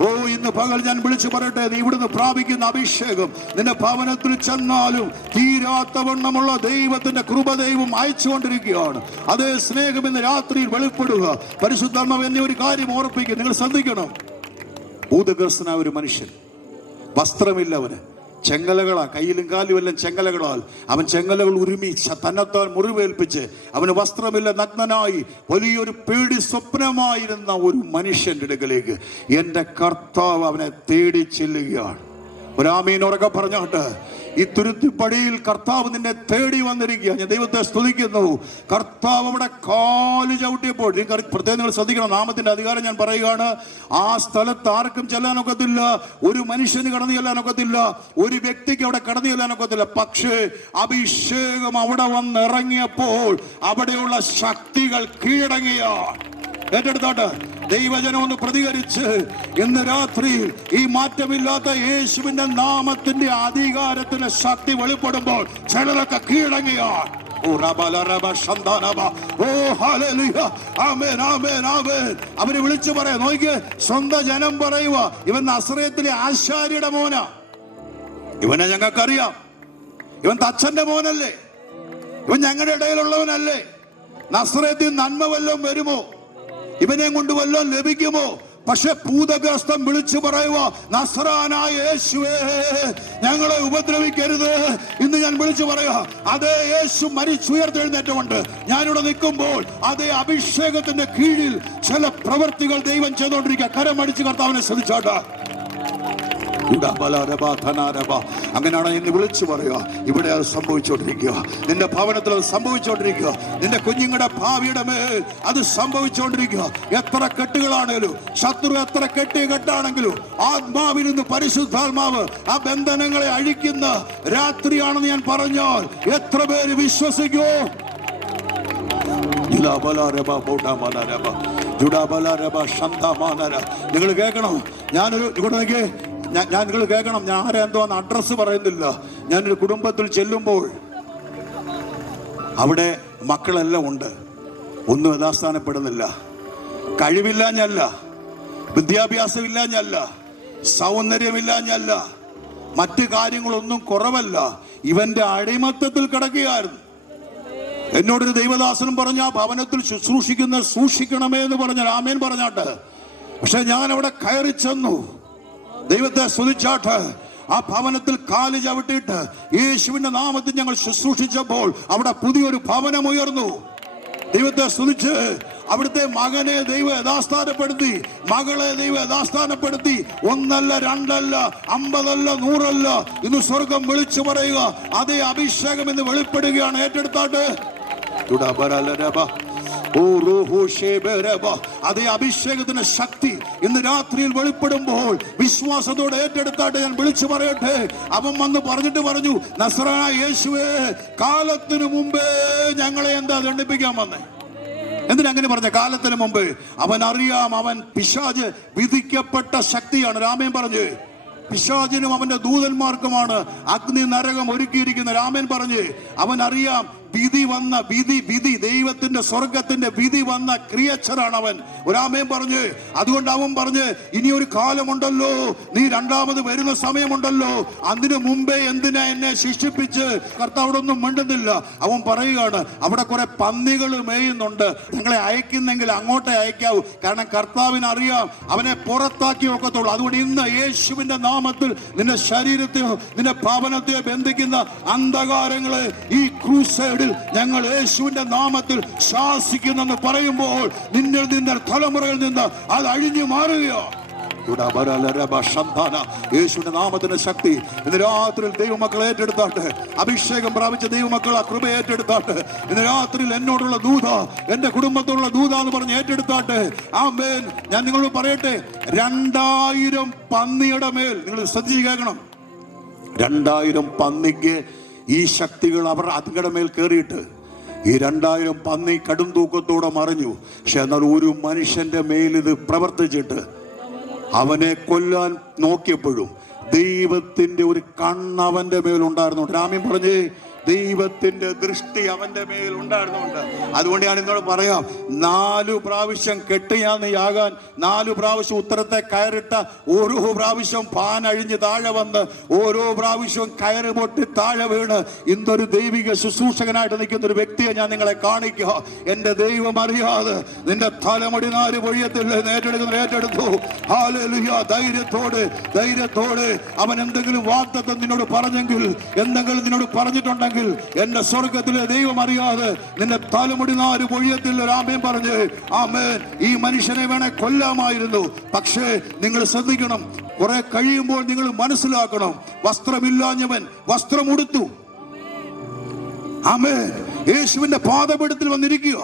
ഓ ഇന്ന് പകൽ ഞാൻ വിളിച്ചു പറയട്ടെ, നീ ഇവിടുന്ന് പ്രാപിക്കുന്ന അഭിഷേകം നിന്റെ ഭവനത്തിൽ ചെന്നാലും തീരാത്ത വണ്ണമുള്ള ദൈവത്തിന്റെ കൃപ ദൈവം അയച്ചുകൊണ്ടിരിക്കുകയാണ്. അതേ സ്നേഹം ഇന്ന് രാത്രിയിൽ വെളിപ്പെടുക. പരിശുദ്ധാത്മാവ് എന്നെ ഒരു കാര്യം ഓർപ്പിക്കുക, നിങ്ങൾ ശ്രദ്ധിക്കണം. ഭൂതഗ്രസ്തനായ ഒരു മനുഷ്യൻ, വസ്ത്രമില്ല, അവന് ചെങ്ങലകളാ, കയ്യിലും കാലും എല്ലാം ചെങ്ങലകളാൽ അവൻ ചെങ്ങലകൾ ഉരുമി തന്നെത്താൻ മുറിവേൽപ്പിച്ച് അവന് വസ്ത്രമില്ല, നഗ്നനായി വലിയൊരു പേടി സ്വപ്നമായിരുന്ന ഒരു മനുഷ്യന്റെ അടുക്കലേക്ക് എൻ്റെ കർത്താവ് അവനെ തേടി ചെല്ലുകയാണ്. ഒരാമീൻ ഉറക്കെ പറഞ്ഞാട്ട്. ഈ തുരുത്തിപ്പടിയിൽ കർത്താവ് നിന്നെ തേടി വന്നിരിക്കുക. ഞാൻ ദൈവത്തെ സ്തുതിക്കുന്നു. കർത്താവ് അവിടെ കാല് ചവിട്ടിയപ്പോൾ പ്രത്യേകം നിങ്ങൾ ശ്രദ്ധിക്കണം, നാമത്തിന്റെ അധികാരം ഞാൻ പറയുകയാണ്. ആ സ്ഥലത്ത് ആർക്കും ചെല്ലാനൊക്കത്തില്ല, ഒരു മനുഷ്യന് കടന്നു ചെല്ലാനൊക്കത്തില്ല, ഒരു വ്യക്തിക്ക് അവിടെ കടന്നു ചെല്ലാനൊക്കത്തില്ല. പക്ഷേ അഭിഷേകം അവിടെ വന്നിറങ്ങിയപ്പോൾ അവിടെയുള്ള ശക്തികൾ കീഴടങ്ങിയാണ്. ഏറ്റെടുത്തോട്ട് ദൈവജനം ഒന്ന് പ്രതികരിച്ച് ഇന്ന് രാത്രി ഈ മാറ്റമില്ലാത്ത യേശുവിന്റെ നാമത്തിന്റെ അധികാരത്തിന്റെ ശക്തി വെളിപ്പെടുമ്പോൾ ചിലരൊക്കെ കീഴടങ്ങിയാണ്. അവര് വിളിച്ചു പറയാ, നോക്കിയേ, സ്വന്തം ജനം പറയുക, ഇവൻ നസറേത്തിലെ ആശാരിയുടെ മോനാ, ഇവനെ ഞങ്ങൾക്കറിയാം, ഇവൻ തച്ചന്റെ മോനല്ലേ, ഇവൻ ഞങ്ങളുടെ ഇടയിലുള്ളവനല്ലേ, നസറേത്തിൽ നന്മ വല്ലതും വരുമോ, ഇവനെ കൊണ്ട് വല്ലതും ലഭിക്കുമോ? പക്ഷെ ഭൂതഗ്രസ്തം വിളിച്ചു പറയുക, നസ്രാനായ യേശുവേ ഞങ്ങളെ ഉപദ്രവിക്കരുത്. ഇന്ന് ഞാൻ വിളിച്ചു പറയുക, അതേ യേശു മരിച്ചുയർത്തെഴുന്നേറ്റുകൊണ്ട് ഞാനിവിടെ നിൽക്കുമ്പോൾ അതേ അഭിഷേകത്തിന്റെ കീഴിൽ ചില പ്രവൃത്തികൾ ദൈവം ചെയ്തുകൊണ്ടിരിക്കുക. കരമടിച്ച് കർത്താവിനെ ശ്രദ്ധിച്ചാട്ടാ. അങ്ങനെയാണ് ഇന്ന് വിളിച്ചു പറയുക, ഇവിടെ അത് സംഭവിച്ചുകൊണ്ടിരിക്കുക, നിന്റെ ഭവനത്തിൽ അത് സംഭവിച്ചുകൊണ്ടിരിക്കുക, നിന്റെ കുഞ്ഞുങ്ങളുടെ ഭാവിയുടെ മേൽ അത് സംഭവിച്ചുകൊണ്ടിരിക്കുക. എത്ര കെട്ടുകളാണെങ്കിലും, ശത്രു എത്ര കെട്ടിയ കെട്ടാണെങ്കിലും, ആത്മാവിൽ നിന്ന് പരിശുദ്ധാത്മാവ് ആ ബന്ധനങ്ങളെ അഴിക്കുന്ന രാത്രിയാണെന്ന് ഞാൻ പറഞ്ഞാൽ എത്ര പേര് വിശ്വസിക്കൂ? നിങ്ങൾ കേൾക്കണം, നിങ്ങൾ കേൾക്കണം, ഞാൻ ആരെ എന്തോന്ന് അഡ്രസ്സ് പറയുന്നില്ല. ഞാനൊരു കുടുംബത്തിൽ ചെല്ലുമ്പോൾ അവിടെ മക്കളെല്ലാം ഉണ്ട്, ഒന്നും യഥാസ്ഥാനപ്പെടുന്നില്ല. കഴിവില്ലാഞ്ഞല്ല, വിദ്യാഭ്യാസം ഇല്ലാഞ്ഞല്ല, സൗന്ദര്യമില്ലാഞ്ഞല്ല, മറ്റു കാര്യങ്ങളൊന്നും കുറവല്ല, ഇവന്റെ അടിമത്തത്തിൽ കിടക്കുകയായിരുന്നു. എന്നോടൊരു ദൈവദാസനും പറഞ്ഞ ആ ഭവനത്തിൽ ശുശ്രൂഷിക്കുന്ന സൂക്ഷിക്കണമേ എന്ന് പറഞ്ഞ ആമേൻ പറഞ്ഞാട്ട്. പക്ഷെ ഞാൻ അവിടെ കയറി ചെന്നു, ദൈവത്തെ സ്തുതിച്ചാട്ട് ആ ഭവനത്തിൽ കാല് ചവിട്ടിയിട്ട് യേശുവിന്റെ നാമത്തിൽ ഞങ്ങൾ ശുശ്രൂഷിച്ചപ്പോൾ അവിടെ പുതിയൊരു ഭവനം ഉയർന്നു. ദൈവത്തെ സ്തുതിച്ച് അവിടുത്തെ മകനെ ദൈവം യഥാസ്ഥാനപ്പെടുത്തി, മകളെ ദൈവം യഥാസ്ഥാനപ്പെടുത്തി. ഒന്നല്ല, രണ്ടല്ല, 50 അല്ല, 100 അല്ല. ഇന്ന് സ്വർഗം വിളിച്ചു പറയുക, അതേ അഭിഷേകം ഇന്ന് വെളിപ്പെടുകയാണ്. ഏറ്റെടുത്താട്ട് അതേ അഭിഷേകത്തിന്റെ ശക്തി ഇന്ന് രാത്രിയിൽ വെളിപ്പെടുമ്പോൾ വിശ്വാസത്തോടെ ഏറ്റെടുത്താട്ട് ഞാൻ വിളിച്ചു പറയട്ടെ. അവൻ വന്ന് പറഞ്ഞിട്ട് പറഞ്ഞു, നസ്രായ യേശുവേ, കാലത്തിനു മുമ്പേ ഞങ്ങളെ എന്താ ദണ്ഡിപ്പിക്കാൻ വന്നേ? എന്തിനങ്ങനെ പറഞ്ഞ? കാലത്തിന് മുമ്പ് അവൻ അറിയാം, അവൻ പിശാച് വിധിക്കപ്പെട്ട ശക്തിയാണ്. രാമൻ പറഞ്ഞു, പിശാചിനും അവന്റെ ദൂതന്മാർക്കുമാണ് അഗ്നി നരകം ഒരുക്കിയിരിക്കുന്ന. രാമൻ പറഞ്ഞ് അവൻ അറിയാം, വിധി വന്ന വിധി ദൈവത്തിന്റെ സ്വർഗത്തിന്റെ വിധി വന്ന ക്രിയേച്ചറാണ് അവൻ. ഒരാമേൻ പറഞ്ഞ്. അതുകൊണ്ട് അവൻ പറഞ്ഞ്, ഇനിയൊരു കാലമുണ്ടല്ലോ, നീ രണ്ടാമത് വരുന്ന സമയമുണ്ടല്ലോ, അതിനു മുമ്പേ എന്തിനാ എന്നെ ശിക്ഷിപ്പിച്ച്? കർത്താവോടൊന്നും മിണ്ടുന്നില്ല. അവൻ പറയുകയാണ്, അവിടെ കുറെ പന്നികൾ മേയുന്നുണ്ട്, നിങ്ങളെ അയക്കുന്നെങ്കിൽ അങ്ങോട്ടേ അയക്കാവൂ. കാരണം കർത്താവിന് അറിയാം അവനെ പുറത്താക്കി വെക്കത്തുള്ളൂ. അതുകൊണ്ട് ഇന്ന് യേശുവിന്റെ നാമത്തിൽ നിന്റെ ശരീരത്തെയോ നിന്റെ ഭവനത്തെയോ ബന്ധിക്കുന്ന അന്ധകാരങ്ങളെ ഈ ക്രൂസൈഡിൽ ഞങ്ങൾ യേശുവിന്റെ നാമത്തിൽ ശാസിക്കുന്നെന്ന് പറയുമ്പോൾ നിന്നിൽ നിന്ന് തലമുറയിൽ നിന്ന് അത് അഴിഞ്ഞു മാറുകയോ. യേശുവിന്റെ നാമത്തിന്റെ ശക്തി ഇന്ന് രാത്രിയിൽ ദൈവമക്കൾ ഏറ്റെടുത്താട്ട്. അഭിഷേകം പ്രാപിച്ച ദൈവമക്കൾ ആ കൃപ ഏറ്റെടുത്താട്ട്. ഇന്ന് രാത്രിയിൽ എന്നോടുള്ള ദൂത, എന്റെ കുടുംബത്തോടുള്ള ദൂത എന്ന് പറഞ്ഞ് ഏറ്റെടുത്താട്ട്. ആമേൻ. ഞാൻ നിങ്ങളോട് പറയട്ടെ, 2000 പന്നിയുടെ മേൽ നിങ്ങൾ ശ്രദ്ധിച്ച് കേൾക്കണം. 2000 പന്നിക്ക് ഈ ശക്തികൾ അവർ അതിങ്ങളുടെ മേൽ കയറിയിട്ട് ഈ 2000 പന്നി കടും തൂക്കത്തോടെ മറിഞ്ഞു. പക്ഷെ എന്നാൽ ഒരു മനുഷ്യന്റെ മേൽ ഇത് പ്രവർത്തിച്ചിട്ട് അവനെ കൊല്ലാൻ നോക്കിയപ്പോഴും ദൈവത്തിന്റെ ഒരു കണ്ണവന്റെ മേലുണ്ടായിരുന്നു. രാമ്യം പറഞ്ഞേ, ദൈവത്തിന്റെ ദൃഷ്ടി അവന്റെ മേൽ ഉണ്ടായിരുന്നുണ്ട്. അതുകൊണ്ട് ഞാൻ ഇന്നോട് പറയാം, 4 പ്രാവശ്യം കെട്ടിയാകാൻ 4 പ്രാവശ്യം ഉത്തരത്തെ കയറിട്ട ഓരോ പ്രാവശ്യം പാനഴിഞ്ഞ് താഴെ വന്ന് ഓരോ പ്രാവശ്യവും കയറ് പൊട്ടി താഴെ വീണ് ഇന്നൊരു ദൈവിക ശുശ്രൂഷകനായിട്ട് നിൽക്കുന്ന ഒരു വ്യക്തിയെ ഞാൻ നിങ്ങളെ കാണിക്കുക. എന്റെ ദൈവം അറിയാതെ നിന്റെ തലമുടി 4 പൊഴിയത്തിൽ ഏറ്റെടുത്തു. ഹല്ലേലൂയ. ധൈര്യത്തോടെ അവൻ എന്തെങ്കിലും വാഗ്ദത്തം നിന്നോട് പറഞ്ഞെങ്കിൽ, എന്തെങ്കിലും നിന്നോട് പറഞ്ഞിട്ടുണ്ടെങ്കിൽ, എന്റെ സ്വർഗത്തിലെ ദൈവം അറിയാതെ നിന്റെ തലമുടി 4 പൊഴിയത്തിൽ ആമേൻ പറഞ്ഞ്, ആമേൻ, ഈ മനുഷ്യനെ വേണേ കൊല്ലാമായിരുന്നു. പക്ഷേ നിങ്ങൾ ശ്രദ്ധിക്കണം, കുറെ കഴിയുമ്പോൾ നിങ്ങൾ മനസ്സിലാക്കണം, വസ്ത്രമില്ലാഞ്ഞവൻ വസ്ത്രം ഉടുത്തു. ആമേൻ. യേശുവിന്റെ പാദപീഠത്തിൽ വന്നിരിക്കുക.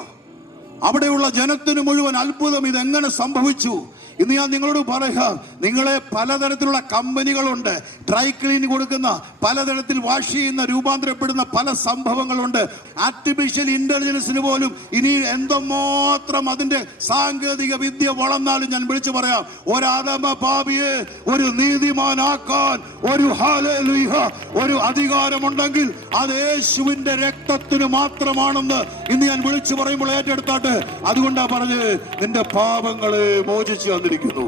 അവിടെയുള്ള ജനത്തിന് മുഴുവൻ അത്ഭുതം, ഇതെങ്ങനെ സംഭവിച്ചു? ഇന്ന് ഞാൻ നിങ്ങളോട് പറയാം, നിങ്ങളെ പലതരത്തിലുള്ള കമ്പനികളുണ്ട്, ഡ്രൈ ക്ലീൻ കൊടുക്കുന്ന, പലതരത്തിൽ വാഷ് ചെയ്യുന്ന, രൂപാന്തരപ്പെടുന്ന പല സംഭവങ്ങളുണ്ട്. ആർട്ടിഫിഷ്യൽ ഇന്റലിജൻസിന് പോലും ഇനി എന്തുമാത്രം അതിന്റെ സാങ്കേതിക വിദ്യ വളർന്നാലും ഞാൻ വിളിച്ചു പറയാം, ഒരാദമ പാപിയെ ഒരു നീതിമാനാക്കാൻ ഒരു അധികാരമുണ്ടെങ്കിൽ അത് യേശുവിന്റെ രക്തത്തിന് മാത്രമാണെന്ന് ഇന്ന് ഞാൻ വിളിച്ചു പറയുമ്പോൾ ഏറ്റെടുത്താട്ട്. അതുകൊണ്ടാ പറഞ്ഞ്, നിന്റെ പാപങ്ങളെ മോചിച്ചു തന്നിരിക്കുന്നു.